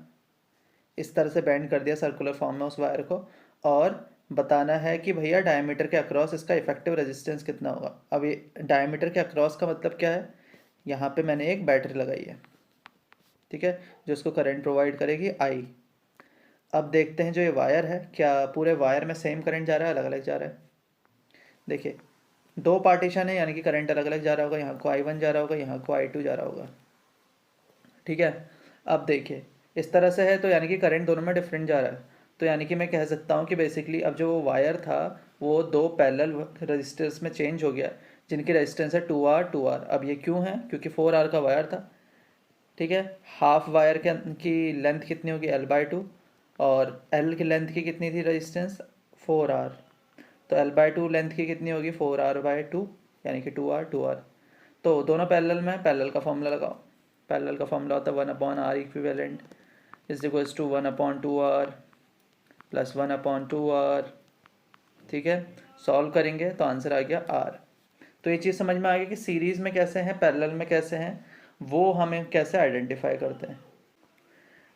इस तरह से बेंड कर दिया सर्कुलर फॉर्म में उस वायर को, और बताना है कि भैया डायमीटर के अक्रॉस इसका इफेक्टिव रेजिस्टेंस कितना होगा। अब ये डायमीटर के अक्रॉस का मतलब क्या है, यहाँ पे मैंने एक बैटरी लगाई है, ठीक है, जो उसको करंट प्रोवाइड करेगी I। अब देखते हैं जो ये वायर है, क्या पूरे वायर में सेम करंट जा रहा है, अलग अलग जा रहा है। देखिए दो पार्टीशन है, यानी कि करंट अलग अलग जा रहा होगा, यहाँ को I1 जा रहा होगा, यहाँ को I2 जा रहा होगा। ठीक है, अब देखिए इस तरह से है, तो यानी कि करंट दोनों में डिफरेंट जा रहा है। तो यानी कि मैं कह सकता हूँ कि बेसिकली अब जो वायर था वो दो पैरेलल रजिस्टर्स में चेंज हो गया, जिनकी रेजिस्टेंस है 2R। अब ये क्यों है, क्योंकि 4R का वायर था। ठीक है, हाफ वायर की लेंथ कितनी होगी, L/2, और L की लेंथ की कितनी थी रेजिस्टेंस, 4R। तो L/2 लेंथ की कितनी होगी, 4R/2, यानी कि 2R। तो दोनों पैरेलल में, पैरेलल का फॉर्मूला लगाओ। पैरेलल का फॉर्मूला होता है 1/r equivalent is equals to 1/2r plus 1/2r। ठीक है, सॉल्व करेंगे तो आंसर आ गया r। तो ये चीज़ समझ में आ गई कि सीरीज़ में कैसे हैं, पैरेलल में कैसे हैं, वो हमें कैसे आइडेंटिफाई करते हैं।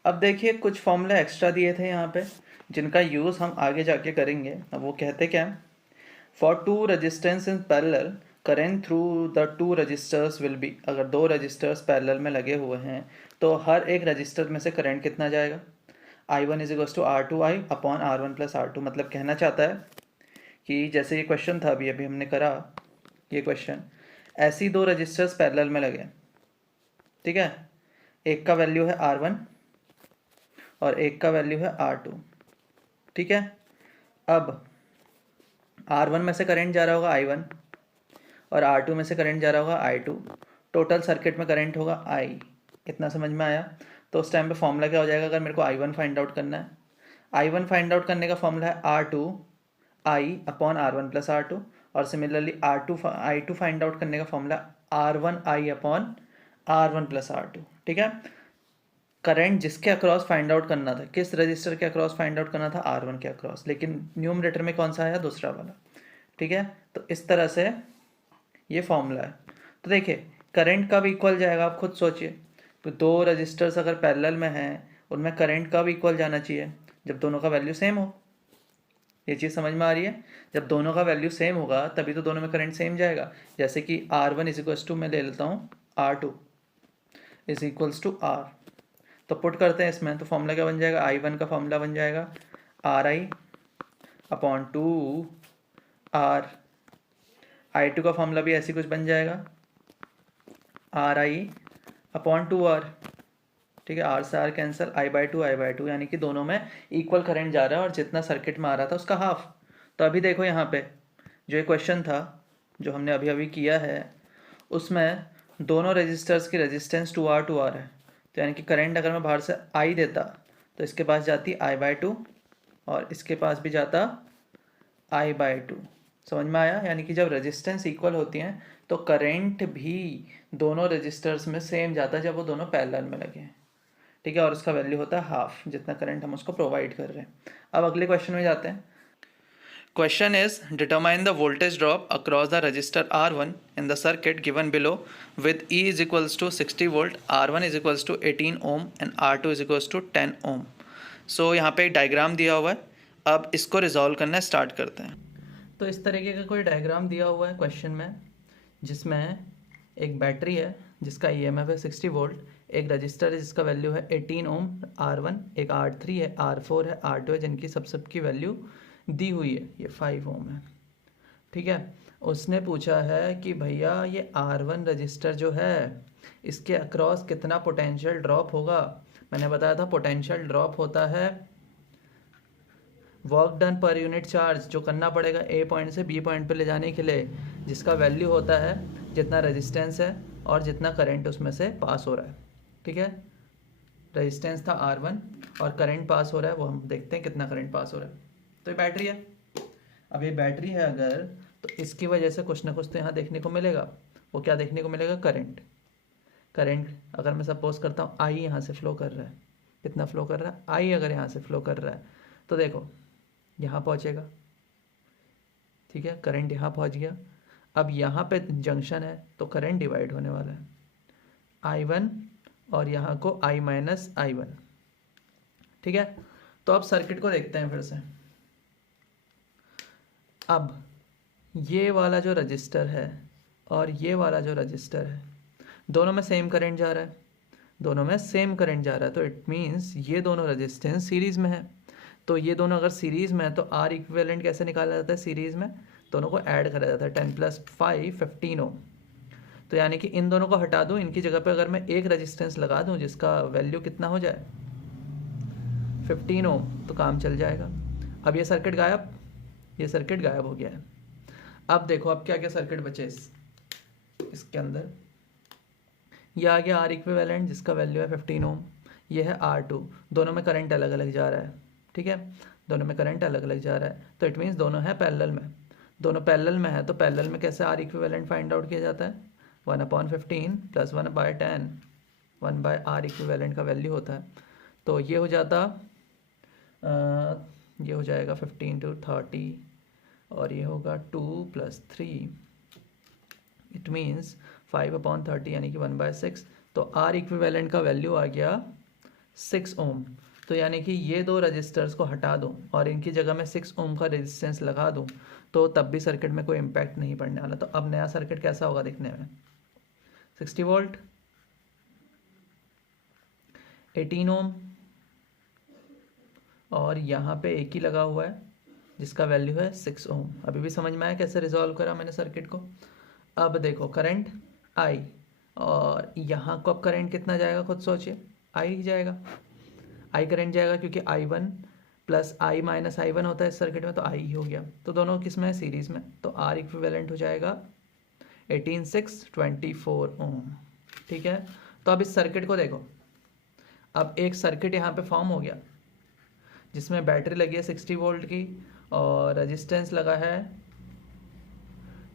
अब देखिए कुछ फॉर्मूले एक्स्ट्रा दिए थे यहाँ पे, जिनका यूज़ हम आगे जाके करेंगे। अब वो कहते क्या है, for two resistance in parallel current through the two resistors will be. अगर दो रजिस्टर्स पैरेलल में लगे हुए हैं तो हर एक रजिस्टर में से करंट कितना जाएगा, I1 is equals to R2I upon R1 plus R2। मतलब कहना चाहता है कि जैसे ये क्वेश्चन था अभी अभी हमने करा ये क्वेश्चन, ऐसी दो रजिस्टर्स पैरेलल में लगे, ठीक है, एक का वैल्यू है R1 और एक का वैल्यू है R2। ठीक है, अब R1 में से करंट जा रहा होगा I1 और R2 में से करंट जा रहा होगा I2। टोटल सर्किट में करंट होगा I। इतना समझ में आया। तो उस टाइम पे फॉर्मूला क्या हो जाएगा, अगर मेरे को I1 फाइंड आउट करना है, I1 फाइंड आउट करने का फॉर्मूला है R2I upon R1 plus R2। और सिमिलरली I2 फाइंड आउट करने का formula R1I upon R1 plus R2। ठीक है, करंट जिसके अक्रॉस फाइंड आउट करना था, किस रजिस्टर के अक्रॉस फाइंड आउट करना था, R1 के अक्रॉस, लेकिन न्यूमरेटर में कौन सा आया, दूसरा वाला। ठीक है, तो इस तरह से ये फॉर्मूला है। तो देखिए करंट कब इक्वल जाएगा, आप खुद सोचिए। तो दो रजिस्टर्स अगर पैरेलल में हैं उनमें करंट कब इक्वल जाना चाहिए, जब दोनों का वैल्यू सेम हो। ये चीज़ समझ में आ रही है, जब दोनों का वैल्यू सेम होगा तभी तो दोनों में करंट सेम जाएगा। जैसे कि R1 इज इक्वल्स टू, मैं ले लेता हूँ R2 is equals to R। तो पुट करते हैं इसमें, तो फॉर्मूला क्या बन जाएगा, I1 का फॉर्मूला बन जाएगा RI अपॉन 2R। I2 का फॉर्मूला भी ऐसी कुछ बन जाएगा RI अपॉन 2R। ठीक है, R से R कैंसिल, I/2 यानी कि दोनों में इक्वल करंट जा रहा है और जितना सर्किट में आ रहा था उसका हाफ। तो अभी देखो यहाँ पे जो ये क्वेश्चन था जो हमने अभी अभी किया है, उसमें दोनों रेजिस्टर्स की रेजिस्टेंस 2R है। तो यानी कि करंट अगर मैं बाहर से I देता तो इसके पास जाती I/2 और इसके पास भी जाता I/2। समझ में आया, यानी कि जब रेजिस्टेंस इक्वल होती हैं तो करंट भी दोनों रेजिस्टर्स में सेम जाता है जब वो दोनों पैरेलल में लगे हैं। ठीक है, और उसका वैल्यू होता है हाफ, जितना करंट हम उसको प्रोवाइड कर रहे हैं। अब अगले क्वेश्चन में जाते हैं। Question is determine the voltage drop across the resistor R1 in the circuit given below with E is equals to 60 volt, R1 is equals to 18 ohm and R2 is equals to 10 ohm. So यहाँ पे एक डायग्राम दिया हुआ है, अब इसको रिजॉल्व करना स्टार्ट करते हैं। तो इस तरीके का कोई डायग्राम दिया हुआ है क्वेश्चन में, जिसमें एक बैटरी है जिसका EMF है 60 वोल्ट, एक रजिस्टर है जिसका वैल्यू है 18 ओम R1, एक R3 है, R4 है, R2 है, जिनकी सबकी वैल्यू दी हुई है, ये 5 ओम है। ठीक है, उसने पूछा है कि भैया ये R1 रजिस्टर जो है इसके अक्रॉस कितना पोटेंशियल ड्रॉप होगा। मैंने बताया था पोटेंशियल ड्रॉप होता है work done per unit charge, जो करना पड़ेगा A पॉइंट से B पॉइंट पे ले जाने के लिए, जिसका वैल्यू होता है जितना रेजिस्टेंस है और जितना करंट उसमें से पास हो रहा है। ठीक है, रेजिस्टेंस था R1 और करंट पास हो रहा है, वो हम देखते हैं कितना करंट पास हो रहा है। तो ये बैटरी है। अब ये बैटरी है अगर, तो इसकी वजह से कुछ ना कुछ तो यहाँ देखने को मिलेगा। वो क्या देखने को मिलेगा, करंट। करंट अगर मैं सपोज करता हूँ I यहाँ से फ्लो कर रहा है, कितना फ्लो कर रहा है, I अगर यहाँ से फ्लो कर रहा है तो देखो यहाँ पहुँचेगा। ठीक है, करंट यहाँ पहुँच गया। अब यहाँ पे जंक्शन है तो करंट डिवाइड होने वाला है, I1 और यहाँ को I-I1। ठीक है, तो अब सर्किट को देखते हैं फिर से। अब ये वाला जो रजिस्टर है और ये वाला जो रजिस्टर है, दोनों में सेम करंट जा रहा है, दोनों में सेम करंट जा रहा है, तो इट मीन्स ये दोनों रेजिस्टेंस सीरीज़ में है। तो ये दोनों अगर सीरीज़ में है तो R इक्विवेलेंट कैसे निकाला जाता है, सीरीज़ में दोनों को ऐड करा जाता है, 10 + 5 15 ओम। तो यानी कि इन दोनों को हटा दूँ, इनकी जगह पे अगर मैं एक रेजिस्टेंस लगा दूँ जिसका वैल्यू कितना हो जाए 15 ओम, तो काम चल जाएगा। अब ये सर्किट गायब, ये सर्किट गायब हो गया है। अब देखो अब क्या क्या सर्किट बचे इसके अंदर। ये आ गया R इक्विवेलेंट जिसका वैल्यू है 15 ओम, ये है R2, दोनों में करंट अलग अलग जा रहा है। ठीक है, दोनों में करंट अलग अलग जा रहा है, तो इट मीन्स दोनों है पैरेलल में। दोनों पैरेलल में है तो पैरेलल में कैसे R इक्विवेलेंट फाइंड आउट किया जाता है, 1/15 प्लस 1/10, 1/R इक्विवेलेंट का वैल्यू होता है। तो ये हो जाता ये हो जाएगा 15 to 30 और ये होगा 2 + 3, इट मीन्स 5/30 यानी कि 1/6। तो आर इक्विवेलेंट का वैल्यू आ गया 6 ओम। तो यानी कि ये दो रजिस्टर्स को हटा दूँ और इनकी जगह मैं 6 ओम का रेजिस्टेंस लगा दूँ तो तब भी सर्किट में कोई इम्पैक्ट नहीं पड़ने वाला। तो अब नया सर्किट कैसा होगा दिखने में, 60 वोल्ट, 18 ओम और यहाँ पे एक ही लगा हुआ है जिसका वैल्यू है 6 ओम। अभी भी समझ में आया कैसे रिजॉल्व करा मैंने सर्किट को। अब देखो करंट आई और यहाँ को अब करंट कितना जाएगा खुद सोचिए, आई ही जाएगा, आई करंट जाएगा क्योंकि I1 plus I minus I1 होता है इस सर्किट में, तो आई ही हो गया। तो दोनों किस में है, सीरीज़ में। तो आर इक्विवेलेंट हो जाएगा 18 6 24 ओम। ठीक है, तो अब इस सर्किट को देखो, अब एक सर्किट यहाँ पे फॉर्म हो गया जिसमें बैटरी लगी है 60 वोल्ट की और रेजिस्टेंस लगा है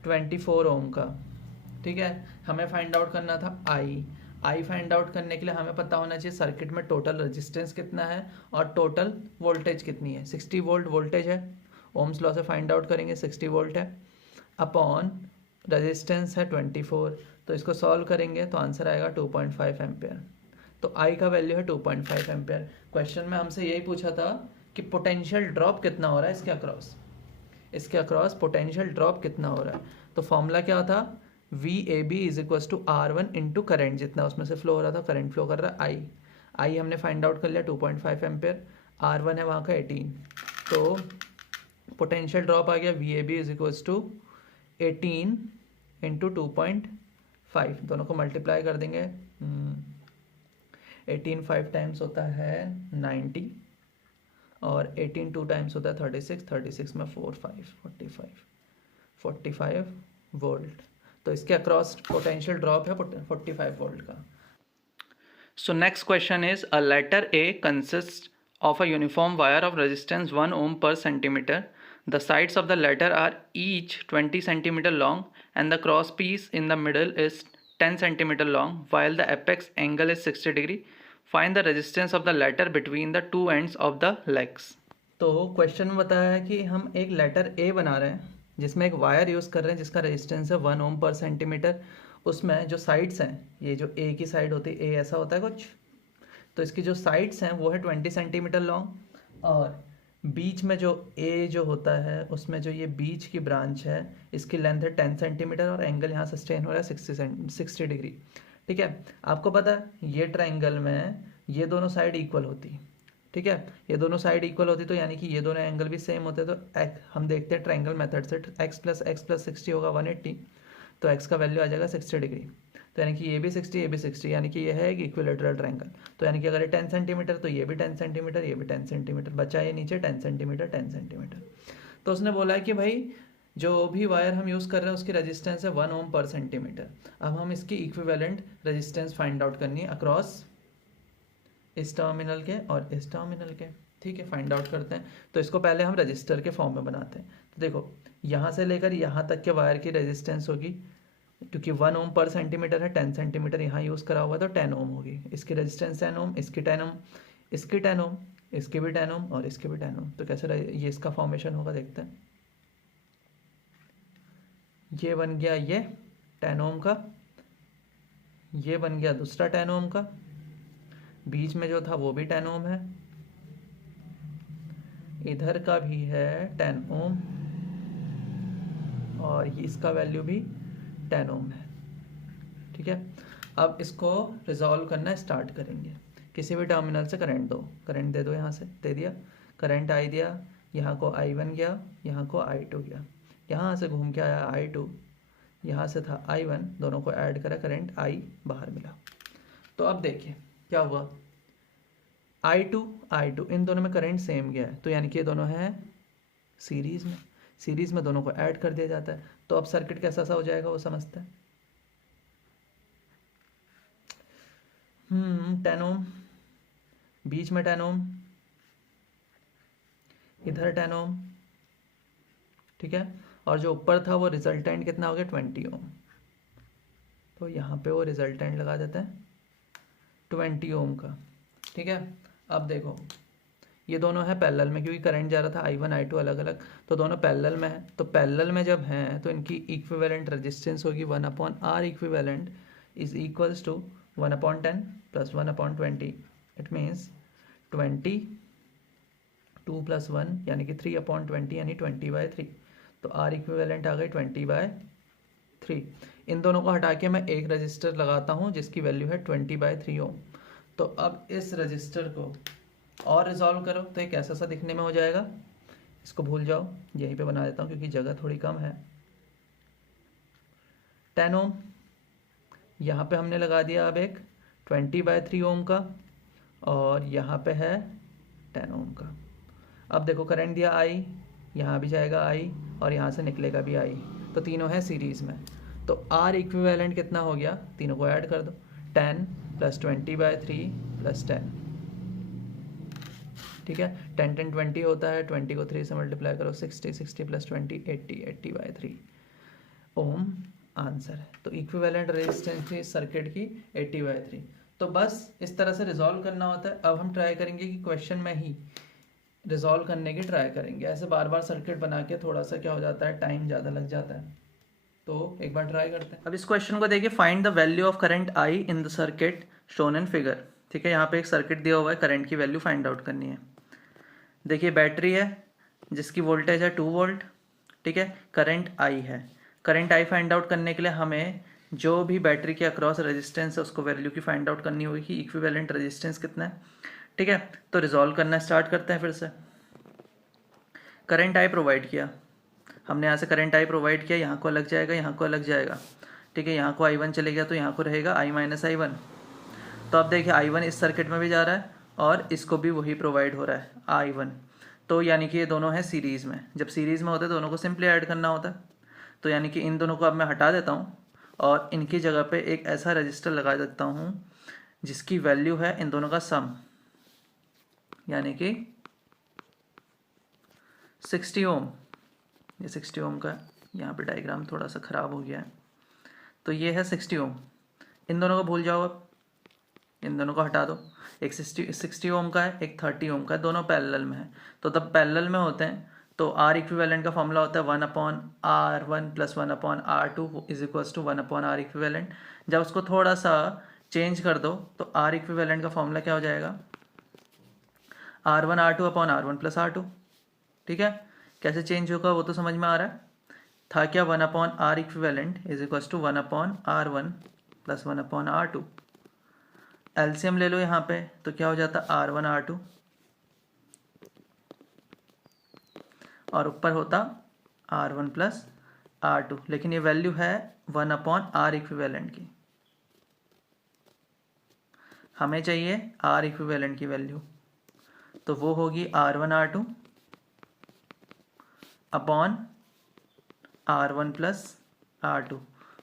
24 ओम का। ठीक है, हमें फाइंड आउट करना था आई फाइंड आउट करने के लिए हमें पता होना चाहिए सर्किट में टोटल रेजिस्टेंस कितना है और टोटल वोल्टेज कितनी है। 60 वोल्ट वोल्टेज है, ओम्स लॉ से फाइंड आउट करेंगे, 60 वोल्ट है अपॉन रेजिस्टेंस है 24, तो इसको सॉल्व करेंगे तो आंसर आएगा 2.5 एम्पेयर। तो आई का वैल्यू है 2.5 एम्पेयर। क्वेश्चन में हमसे यही पूछा था कि पोटेंशियल ड्रॉप कितना हो रहा है इसके अक्रॉस पोटेंशियल ड्रॉप कितना हो रहा है। तो फॉर्मूला क्या था, VAB = R1 इंटू करेंट, जितना उसमें से फ्लो हो रहा था, करंट फ्लो कर रहा है आई हमने फाइंड आउट कर लिया 2.5 एम्पेयर, R1 है वहाँ का 18, तो पोटेंशियल ड्रॉप आ गया VAB = 18 इंटू 2.5, दोनों को मल्टीप्लाई कर देंगे। 18 5 टाइम्स होता है 90 और 18 2 टाइम्स होता है 36, 36 में 4 5 45 वोल्ट। तो इसके अक्रॉस पोटेंशियल ड्रॉप है 45 वोल्ट का। So next question is a letter A consist of a uniform wire of resistance 1 ohm per centimeter. The sides of the letter are each 20 centimeter long and the cross piece in the middle is 10 centimeter long while the apex angle is 60 degree. Find the resistance of the letter between the two ends of the legs. तो क्वेश्चन में बताया है कि हम एक लेटर ए बना रहे हैं जिसमें एक वायर यूज़ कर रहे हैं जिसका रेजिस्टेंस है 1 ओम पर सेंटीमीटर। उसमें जो साइड्स हैं, ये जो ए की साइड होती है, ए ऐसा होता है कुछ, तो इसकी जो साइड्स हैं वो है 20 सेंटीमीटर लॉन्ग और बीच में जो ए जो होता है उसमें जो ये बीच की ब्रांच है इसकी लेंथ है 10 सेंटीमीटर और एंगल यहाँ सस्टेन हो रहा है 60 डिग्री। ठीक है, आपको पता है ये ट्राइंगल में ये दोनों साइड इक्वल होती, ठीक है, ये दोनों साइड इक्वल होती तो यानी कि ये दोनों एंगल भी सेम होते, तो हम देखते हैं ट्राइंगल मेथड से x + 60 होगा 180, तो x का वैल्यू आ जाएगा 60 डिग्री। तो यानी कि ये भी 60 ये भी 60, यानी कि ये है एक इक्विलेटरल ट्रायंगल। तो यानी कि अगर ये 10 सेंटीमीटर तो ये भी 10 सेंटीमीटर, ये भी 10 सेंटीमीटर, बचा ये नीचे 10 सेंटीमीटर 10 सेंटीमीटर। तो उसने बोला है कि भाई जो भी वायर हम यूज़ कर रहे हैं उसकी रेजिस्टेंस है 1 ओम पर सेंटीमीटर। अब हम इसकी इक्विवेलेंट रेजिस्टेंस फाइंड आउट करनी है अक्रॉस इस टर्मिनल के और इस टर्मिनल के। ठीक है, फाइंड आउट करते हैं। तो इसको पहले हम रजिस्टर के फॉर्म में बनाते हैं। तो देखो यहाँ से लेकर यहाँ तक के वायर की रेजिस्टेंस होगी, क्योंकि 1 ओम पर सेंटीमीटर है, 10 सेंटीमीटर यहाँ यूज़ करा हुआ तो 10 ओम होगी। इसकी रेजिस्टेंस 10 ओम, इसकी 10 ओम, इसकी 10 ओम, इसकी भी 10 ओम और इसकी भी 10 ओम। तो कैसे ये इसका फॉर्मेशन होगा देखते हैं। ये बन गया ये 10 ओम का, ये बन गया दूसरा 10 ओम का, बीच में जो था वो भी 10 ओम है, इधर का भी है 10 ओम और इसका वैल्यू भी 10 ओम है। ठीक है, अब इसको रिजॉल्व करना स्टार्ट करेंगे। किसी भी टर्मिनल से करंट दो, करंट दे दो, यहाँ से दे दिया, करंट आई दिया, यहाँ को I1 गया, यहाँ को I2 गया, यहाँ से घूम के आया I2, यहाँ से था I1, दोनों को ऐड करा, करंट I बाहर मिला। तो अब देखिए क्या हुआ, I2 इन दोनों में करंट सेम गया है, तो यानी कि ये दोनों हैं सीरीज़ में दोनों को ऐड कर दिया जाता है। तो अब सर्किट कैसा सा हो जाएगा वो समझते हैं। 10 ओम, बीच में 10 ओम, इधर 10 ओम, ठीक है, और जो ऊपर था वो रिजल्टेंट कितना हो गया 20 ओम। तो यहाँ पे वो रिजल्टेंट लगा देते हैं 20 ओम का। ठीक है, अब देखो ये दोनों है पैरेलल में, क्योंकि करंट जा रहा था I1 I2 अलग अलग, तो दोनों पैरेलल में है। तो पैरेलल में जब हैं तो इनकी इक्विवेलेंट रेजिस्टेंस होगी 1/R equivalent is equals to 1/10 plus 1/20। It means 20 2 + 1 यानी कि 3/20 यानी 20/3। तो R इक्विवेलेंट आ गई 20/3। इन दोनों को हटा के मैं एक रजिस्टर लगाता हूँ जिसकी वैल्यू है 20/3 ओम। तो अब इस रजिस्टर को और रिजॉल्व करो तो एक ऐसा सा दिखने में हो जाएगा। इसको भूल जाओ, यहीं पे बना देता हूँ क्योंकि जगह थोड़ी कम है। 10 ओम यहाँ पे हमने लगा दिया अब एक 20/3 ओम का, और यहाँ पे है 10 ओम का। अब देखो करंट दिया I, यहाँ भी जाएगा I और यहाँ से निकलेगा भी I, तो तीनों है सीरीज़ में। तो R इक्विवेलेंट कितना हो गया, तीनों को ऐड कर दो, 10 + 20/3 + 10। ठीक है, 10 10 20 होता है, 20 को 3 से मल्टीप्लाई करो 60, 60 + 20 80, 80/3 ओम आंसर है। तो इक्विवेलेंट रेजिस्टेंस थी सर्किट की 80/3। तो बस इस तरह से रिजॉल्व करना होता है। अब हम ट्राई करेंगे कि क्वेश्चन में ही रिजॉल्व करने की ट्राई करेंगे। ऐसे बार बार सर्किट बना के थोड़ा सा क्या हो जाता है, टाइम ज़्यादा लग जाता है। तो एक बार ट्राई करते हैं। अब इस क्वेश्चन को देखिए, find the value of current I in the circuit shown in figure. ठीक है, यहाँ पे एक सर्किट दिया हुआ है, करंट की वैल्यू फाइंड आउट करनी है। देखिए बैटरी है जिसकी वोल्टेज है 2 वोल्ट। ठीक है, करंट I है। करंट I फाइंड आउट करने के लिए हमें जो भी बैटरी के अक्रॉस रेजिस्टेंस है उसको वैल्यू की फाइंड आउट करनी होगी कि इक्विवेलेंट रेजिस्टेंस कितना है। ठीक है, तो रिजॉल्व करना स्टार्ट करते हैं फिर से। करंट I प्रोवाइड किया हमने, यहाँ से करंट I प्रोवाइड किया, यहाँ को अलग जाएगा, यहाँ को अलग जाएगा। ठीक है, यहाँ को I1 चले गया तो यहाँ को रहेगा I - I1। तो अब देखिए I1 इस सर्किट में भी जा रहा है और इसको भी वही प्रोवाइड हो रहा है I1। तो यानी कि ये दोनों हैं सीरीज़ में। जब सीरीज़ में होते हैं दोनों को सिंपली ऐड करना होता है। तो यानी कि इन दोनों को अब मैं हटा देता हूँ और इनकी जगह पे एक ऐसा रजिस्टर लगा देता हूँ जिसकी वैल्यू है इन दोनों का सम, यानी कि 60 ओम। ये 60 ओम का, यहाँ पे डायग्राम थोड़ा सा ख़राब हो गया है। तो ये है 60 ओम। इन दोनों को भूल जाओ, अब इन दोनों को हटा दो। एक 60 ओम का है, एक 30 ओम का है, दोनों पैरेलल में है। तो तब पैरेलल में होते हैं तो R इक्विवेलेंट का फॉर्मूला होता है 1/R1 + 1/R2 = 1/R इक्विवेलेंट। जब उसको थोड़ा सा चेंज कर दो तो R इक्विवेलेंट का फॉर्मूला क्या हो जाएगा, R1 R2/R1 + R2। ठीक है, कैसे चेंज होगा वो तो समझ में आ रहा है। था क्या, 1/R equivalent = 1/R1 + 1/R2। LCM ले लो यहाँ पे तो क्या हो जाता है R1 R2 और ऊपर होता R1 + R2, लेकिन ये वैल्यू है 1/R इक्विवेलेंट की। हमें चाहिए R इक्विवेलेंट की वैल्यू, तो वो होगी R1 R2 upon R1 + R2।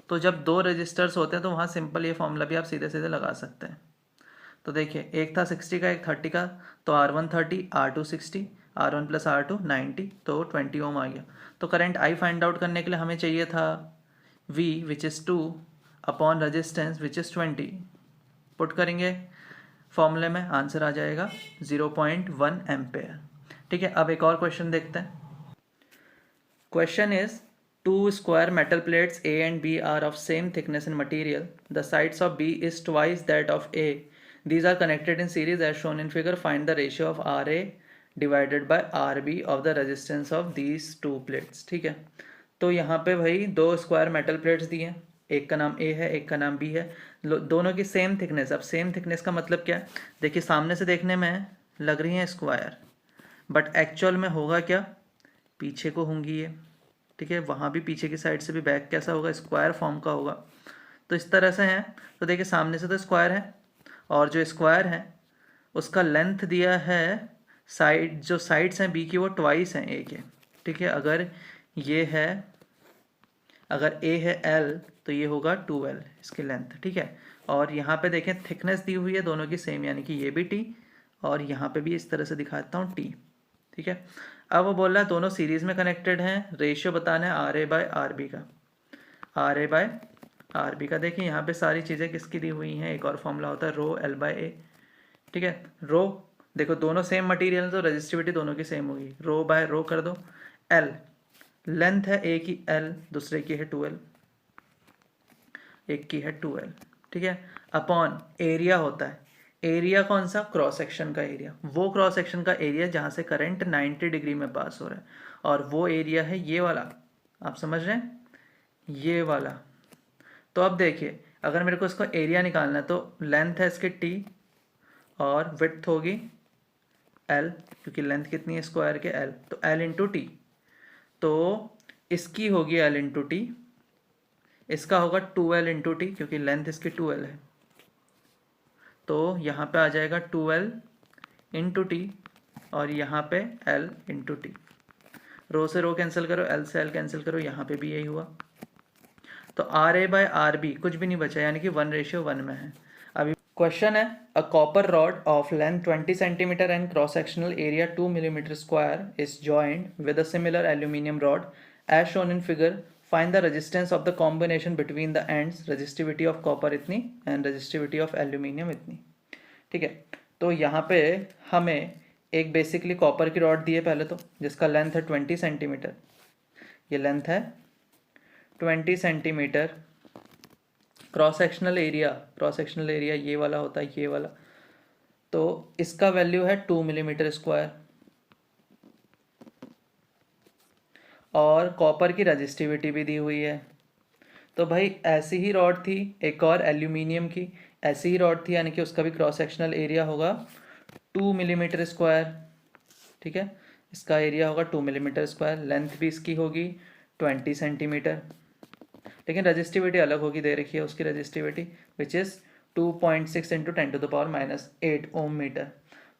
तो जब दो रजिस्टर्स होते हैं तो वहाँ सिंपल ये फॉर्मूला भी आप सीधे सीधे लगा सकते हैं। तो देखिए एक था 60 का, एक 30 का, तो R1 30, R2 60, R1 + R2 90, तो 20 ओम आ गया। तो करंट I फाइंड आउट करने के लिए हमें चाहिए था V which is 2 upon resistance which is 20। Put करेंगे फॉर्मूले में, आंसर आ जाएगा 0.1 एम्पेयर। ठीक है, अब एक और क्वेश्चन देखते हैं। Question is, two square metal plates A and B are of same thickness in material. The sides of B is twice that of A. These are connected in series as shown in figure. Find the ratio of RA divided by RB of the resistance of these two plates. ठीक है, तो यहाँ पे भाई दो स्क्वायर मेटल प्लेट्स दिए हैं, एक का नाम A है एक का नाम B है, दोनों की सेम थिकनेस। अब सेम थिकनेस का मतलब क्या है, देखिए सामने से देखने में लग रही हैं स्क्वायर, बट एक्चुअल में होगा क्या, पीछे को होंगी ये। ठीक है, वहाँ भी पीछे की साइड से भी बैक कैसा होगा, स्क्वायर फॉर्म का होगा। तो इस तरह से हैं। तो देखिए सामने से तो स्क्वायर है और जो स्क्वायर है उसका लेंथ दिया है, साइड जो साइड्स हैं बी की वो ट्वाइस हैं ए के। ठीक है, अगर ये है, अगर ए है L तो ये होगा 2L इसकी लेंथ। ठीक है, और यहाँ पे देखें थिकनेस दी हुई है दोनों की सेम, यानी कि ये भी T और यहाँ पे भी इस तरह से दिखाता हूँ T। ठीक है, अब वो बोल रहा है दोनों सीरीज में कनेक्टेड हैं, रेशियो बताना है RA/RB का। RA/RB आर बी का देखिए यहाँ पे सारी चीज़ें किसकी दी हुई हैं, एक और फॉर्मूला होता है रो एल बाई ए, ठीक है। रो देखो दोनों सेम मटेरियल तो रजिस्टिविटी दोनों की सेम होगी, रो बाय रो कर दो। एल लेंथ है एक की एल, दूसरे की है 2L, एक की है 2L, ठीक है। अपॉन एरिया होता है, एरिया कौन सा, क्रॉस सेक्शन का एरिया, वो क्रॉस सेक्शन का एरिया जहाँ से करंट 90 डिग्री में पास हो रहा है, और वो एरिया है ये वाला, आप समझ रहे हैं, ये वाला। तो अब देखिए अगर मेरे को इसको एरिया निकालना है तो लेंथ है इसकी t और विड्थ होगी l, क्योंकि लेंथ कितनी है स्क्वायर के l, तो l इंटू टी, तो इसकी होगी l इंटू टी, इसका होगा 2L इंटू टी, क्योंकि लेंथ इसकी 2L है, तो यहाँ पे आ जाएगा 2L इंटू टी और यहाँ पे L इंटू टी। रो से रो कैंसिल करो, L से L कैंसिल करो, यहाँ पे भी यही हुआ, तो R A by R B कुछ भी नहीं बचा, यानी कि 1:1 में है। अभी क्वेश्चन है, a copper rod of length 20 centimetre and cross sectional area 2 millimetre square is joined with a similar aluminium rod as shown in figure, find the resistance of the combination between the ends, resistivity of copper इतनी एंड रजिस्टिविटी ऑफ एल्यूमिनियम इतनी, ठीक है। तो यहाँ पे हमें एक बेसिकली कॉपर की रॉड दी है पहले तो, जिसका लेंथ है 20 सेंटीमीटर, ये लेंथ है 20 सेंटीमीटर, क्रॉस सेक्शनल एरिया ये वाला होता है, ये वाला, तो इसका वैल्यू है 2 मिलीमीटर स्क्वायर, और कॉपर की रजिस्टिविटी भी दी हुई है। तो भाई ऐसी ही रॉड थी एक और एल्यूमिनियम की, ऐसी ही रॉड थी, यानी कि उसका भी क्रॉस सेक्शनल एरिया होगा 2 मिलीमीटर स्क्वायर, ठीक है। इसका एरिया होगा 2 मिलीमीटर स्क्वायर, लेंथ भी इसकी होगी 20 सेंटीमीटर, लेकिन रजिस्टिविटी अलग होगी, दे रखी है उसकी resistivity which is 2.6 into 10⁻⁸ ohm metre.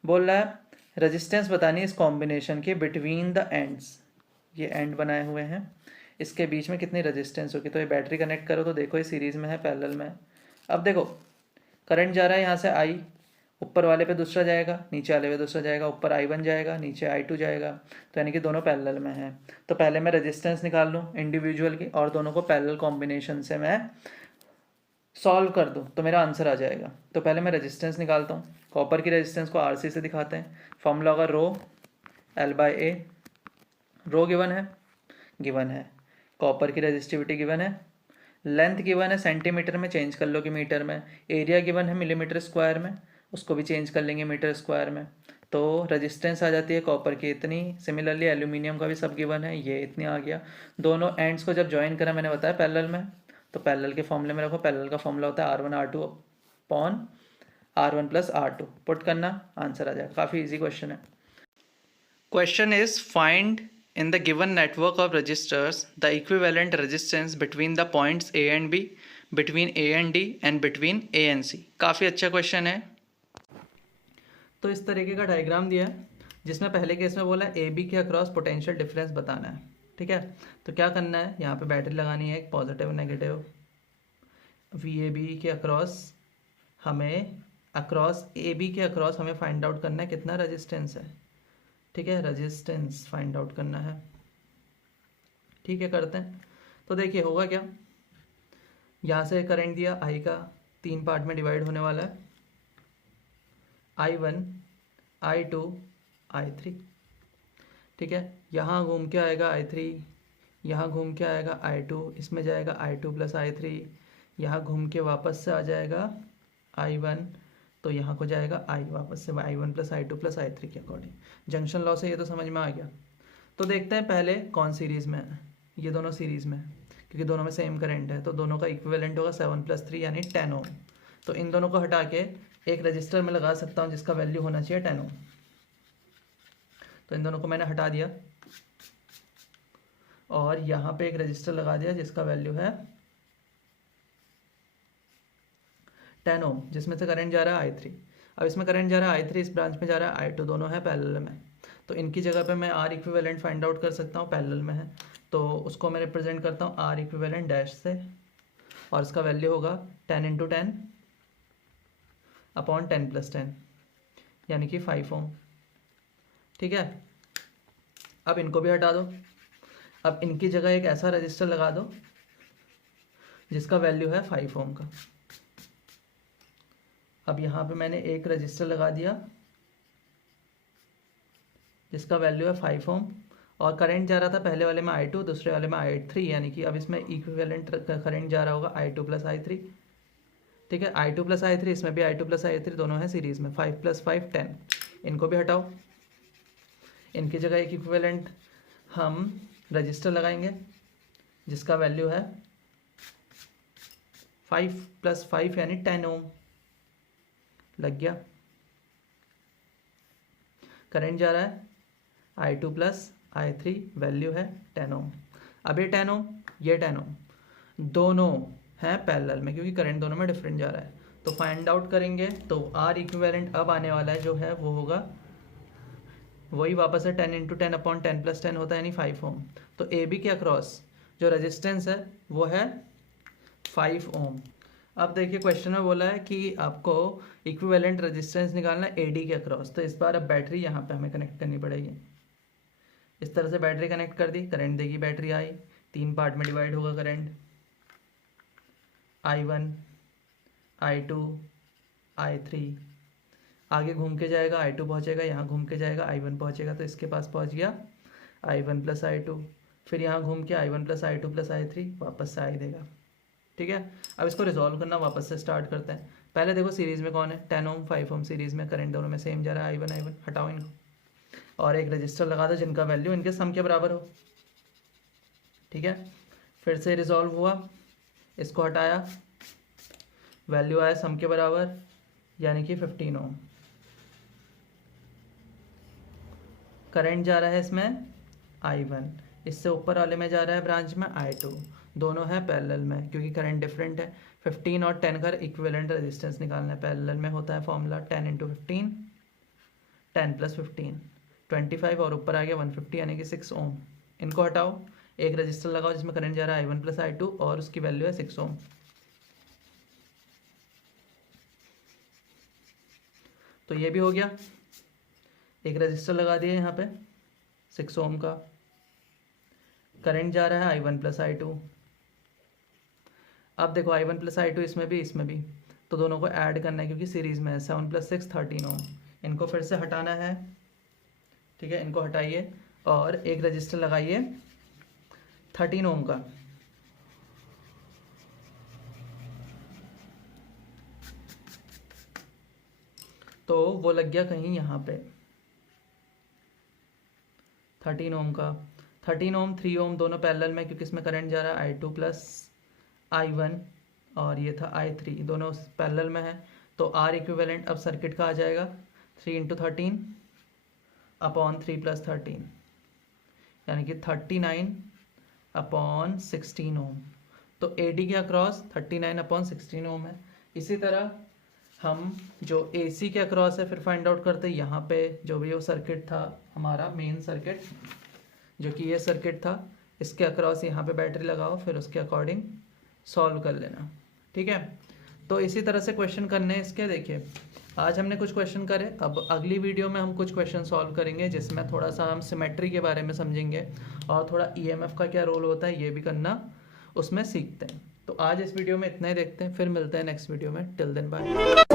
बोल रहा है रजिस्टेंस बतानी है इस कॉम्बिनेशन के बिटवीन द एंड्स, ये एंड बनाए हुए हैं, इसके बीच में कितनी रजिस्टेंस होगी। तो ये बैटरी कनेक्ट करो तो देखो ये सीरीज़ में है, पैरेलल में है। अब देखो करंट जा रहा है यहाँ से आई, ऊपर वाले पे दूसरा जाएगा, नीचे वाले पे दूसरा जाएगा, ऊपर I1 जाएगा, नीचे I2 जाएगा, तो यानी कि दोनों पैरेलल में हैं। तो पहले मैं रेजिस्टेंस निकाल लूँ इंडिविजुअल की, और दोनों को पैरेलल कॉम्बिनेशन से मैं सॉल्व कर दूँ तो मेरा आंसर आ जाएगा। तो पहले मैं रेजिस्टेंस निकालता हूँ, कॉपर की रेजिस्टेंस को RC से दिखाते हैं, फॉर्मूला होगा rho L by A, rho given है, कॉपर की रेजिस्टिविटी गिवन है, लेंथ गिवन है सेंटीमीटर में, चेंज कर लो कि मीटर में, एरिया गिवन है मिलीमीटर स्क्वायर में, उसको भी चेंज कर लेंगे मीटर स्क्वायर में, तो रेजिस्टेंस आ जाती है कॉपर की इतनी, सिमिलरली एल्यूमिनियम का भी सब गिवन है, ये इतनी आ गया। दोनों एंड्स को जब ज्वाइन करा मैंने बताया पैरेलल में, तो पैरेलल के फॉर्मूले में रखो, पैरेलल का फॉर्मूला होता है R1R2 upon R1 plus R2, put करना आंसर आ जाएगा। काफ़ी ईजी क्वेश्चन है। Question is find in the given network of resistors the equivalent resistance between the points A and B, between A and D and between A and C। काफ़ी अच्छा क्वेश्चन है। तो इस तरीके का डायग्राम दिया है, जिसमें पहले केस में बोला ए बी के अक्रॉस पोटेंशियल डिफरेंस बताना है, ठीक है। तो क्या करना है, यहाँ पे बैटरी लगानी है एक positive negative, V A B के अक्रॉस हमें फाइंड आउट करना है कितना रजिस्टेंस है, ठीक है, रेजिस्टेंस फाइंड आउट करना है, ठीक है, करते हैं। तो देखिए होगा क्या, यहाँ से करंट दिया आई का 3 पार्ट में डिवाइड होने वाला है, I1 I2 I3, ठीक है। यहाँ घूम के आएगा I3, यहाँ घूम के आएगा I2, इसमें जाएगा I2 प्लस I3, यहाँ घूम के वापस से आ जाएगा I1, तो यहाँ को जाएगा I वापस से I1 plus I2 plus I3 के अकॉर्डिंग। जंक्शन लॉ से ये तो समझ में आ गया। तो देखते हैं पहले कौन सीरीज़ में है, ये दोनों सीरीज़ में है, क्योंकि दोनों में सेम करंट है, तो दोनों का इक्विवेलेंट होगा 7 + 3 यानी 10 ओम। तो इन दोनों को हटा के एक रजिस्टर में लगा सकता हूँ जिसका वैल्यू होना चाहिए 10 ओम। तो इन दोनों को मैंने हटा दिया और यहाँ पे एक रजिस्टर लगा दिया जिसका वैल्यू है 10 ओम, जिसमें से करंट जा रहा है I3। अब इसमें करंट जा रहा है I3, इस ब्रांच में जा रहा है I2, दोनों है पैरेलल में, तो इनकी जगह पे मैं R इक्विवेलेंट फाइंड आउट कर सकता हूँ, पैरेलल में है, तो उसको मैं रिप्रेजेंट करता हूँ R इक्विवेलेंट डैश से, और इसका वैल्यू होगा 10 × 10 अपॉन 10 + 10 यानी कि 5 ओम, ठीक है। अब इनको भी हटा दो, अब इनकी जगह एक ऐसा रजिस्टर लगा दो जिसका वैल्यू है 5 ओम का। अब यहाँ पे मैंने एक रजिस्टर लगा दिया जिसका वैल्यू है 5 ओम, और करंट जा रहा था पहले वाले में I2, दूसरे वाले में I3, यानी कि अब इसमें इक्विवेलेंट करंट जा रहा होगा I2 प्लस I3। ठीक है, I2 प्लस I3, इसमें भी I2 प्लस I3 दोनों हैं सीरीज में। 5 प्लस 5 10, इनको भी हटाओ। इनकी जगह एक इक्विवेलेंट हम रजिस्टर लगाएंगे जिसका वैल्यू है 5 प्लस 5 यानी 10 ओम। लग गया। करंट जा रहा है I2 प्लस I3, वैल्यू है 10 ओम। अब ये 10 ओम, ये 10 ओम दोनों हैं पैरेलल में क्योंकि करंट दोनों में डिफरेंट जा रहा है। तो फाइंड आउट करेंगे तो R इक्विवेलेंट अब आने वाला है जो है वो होगा वही वापस है 10 इंटू 10 अपॉन 10 प्लस 10 होता है यानी 5 ओम। तो AB के अक्रॉस जो रेजिस्टेंस है वो है 5 ओम। अब देखिए क्वेश्चन में बोला है कि आपको इक्विवेलेंट रेजिस्टेंस निकालना है AD के अक्रॉस। तो इस बार अब बैटरी यहाँ पे हमें कनेक्ट करनी पड़ेगी। इस तरह से बैटरी कनेक्ट कर दी, करंट देगी बैटरी आई, 3 पार्ट में डिवाइड होगा करंट, I1 I2 I3, आगे घूम के जाएगा I2 पहुँचेगा, यहाँ घूम के जाएगा I1 पहुँचेगा, तो इसके पास पहुँच गया I1 प्लस I2, फिर यहाँ घूम के I1 plus I2 plus I3 वापस से I देगा। ठीक है, अब इसको रिजॉल्व करना वापस से स्टार्ट करते हैं। पहले देखो सीरीज़ में कौन है, 10 ओम 5 ओम सीरीज़ में, करंट दोनों में सेम जा रहा है I1 हटाओ इनको, और एक रजिस्टर लगा दो जिनका वैल्यू इनके सम के बराबर हो। ठीक है, फिर से रिजॉल्व हुआ, इसको हटाया, वैल्यू आया सम के बराबर यानी कि 15 ओम। करंट जा रहा है इसमें I1, इससे ऊपर वाले में जा रहा है ब्रांच में I2, दोनों है पैरेलल में क्योंकि करंट डिफरेंट है। 15 और 10 का इक्विवेलेंट रेजिस्टेंस निकालना है, पैरेलल में होता है फॉर्मूला 10 इंटू 15, 10 प्लस 15 25, और ऊपर आ गया 150 यानी कि 6 ओम। इनको हटाओ, एक रजिस्टर लगाओ जिसमें करंट जा रहा है I1 प्लस I2 और उसकी वैल्यू है 6 ओम। तो ये भी हो गया, एक रजिस्टर लगा दिया यहाँ पे 6 ओम का, करंट जा रहा है I1 प्लस I2। अब देखो I1 प्लस I2 इसमें भी, तो दोनों को ऐड करना है क्योंकि सीरीज़ में है, 7 प्लस 6 13 ओम। इनको फिर से हटाना है। ठीक है, इनको हटाइए और एक रजिस्टर लगाइए 13 ओम का, तो वो लग गया कहीं यहाँ पे 13 ओम का। 13 ओम 3 ओम दोनों पैरेलल में क्योंकि इसमें करंट जा रहा है I2 प्लस I1 और ये था I3, दोनों पैरेलल में है। तो R इक्विवेलेंट अब सर्किट का आ जाएगा 3 इंटू 13 अपॉन 3 प्लस 13 यानी कि 39 अपॉन 16 ओम। तो AD के अक्रॉस 39 अपॉन 16 ओम है। इसी तरह हम जो AC के अक्रॉस है फिर फाइंड आउट करते हैं। यहाँ पे जो भी वो सर्किट था हमारा मेन सर्किट, जो कि ये सर्किट था, इसके अक्रॉस यहाँ पे बैटरी लगाओ, फिर उसके अकॉर्डिंग सॉल्व कर लेना। ठीक है, तो इसी तरह से क्वेश्चन करने हैं इसके। देखिए आज हमने कुछ क्वेश्चन करे, अब अगली वीडियो में हम कुछ क्वेश्चन सॉल्व करेंगे जिसमें थोड़ा सा हम सिमेट्री के बारे में समझेंगे और थोड़ा EMF का क्या रोल होता है ये भी करना उसमें सीखते हैं। तो आज इस वीडियो में इतना ही देखते हैं, फिर मिलते हैं नेक्स्ट वीडियो में। Till then bye.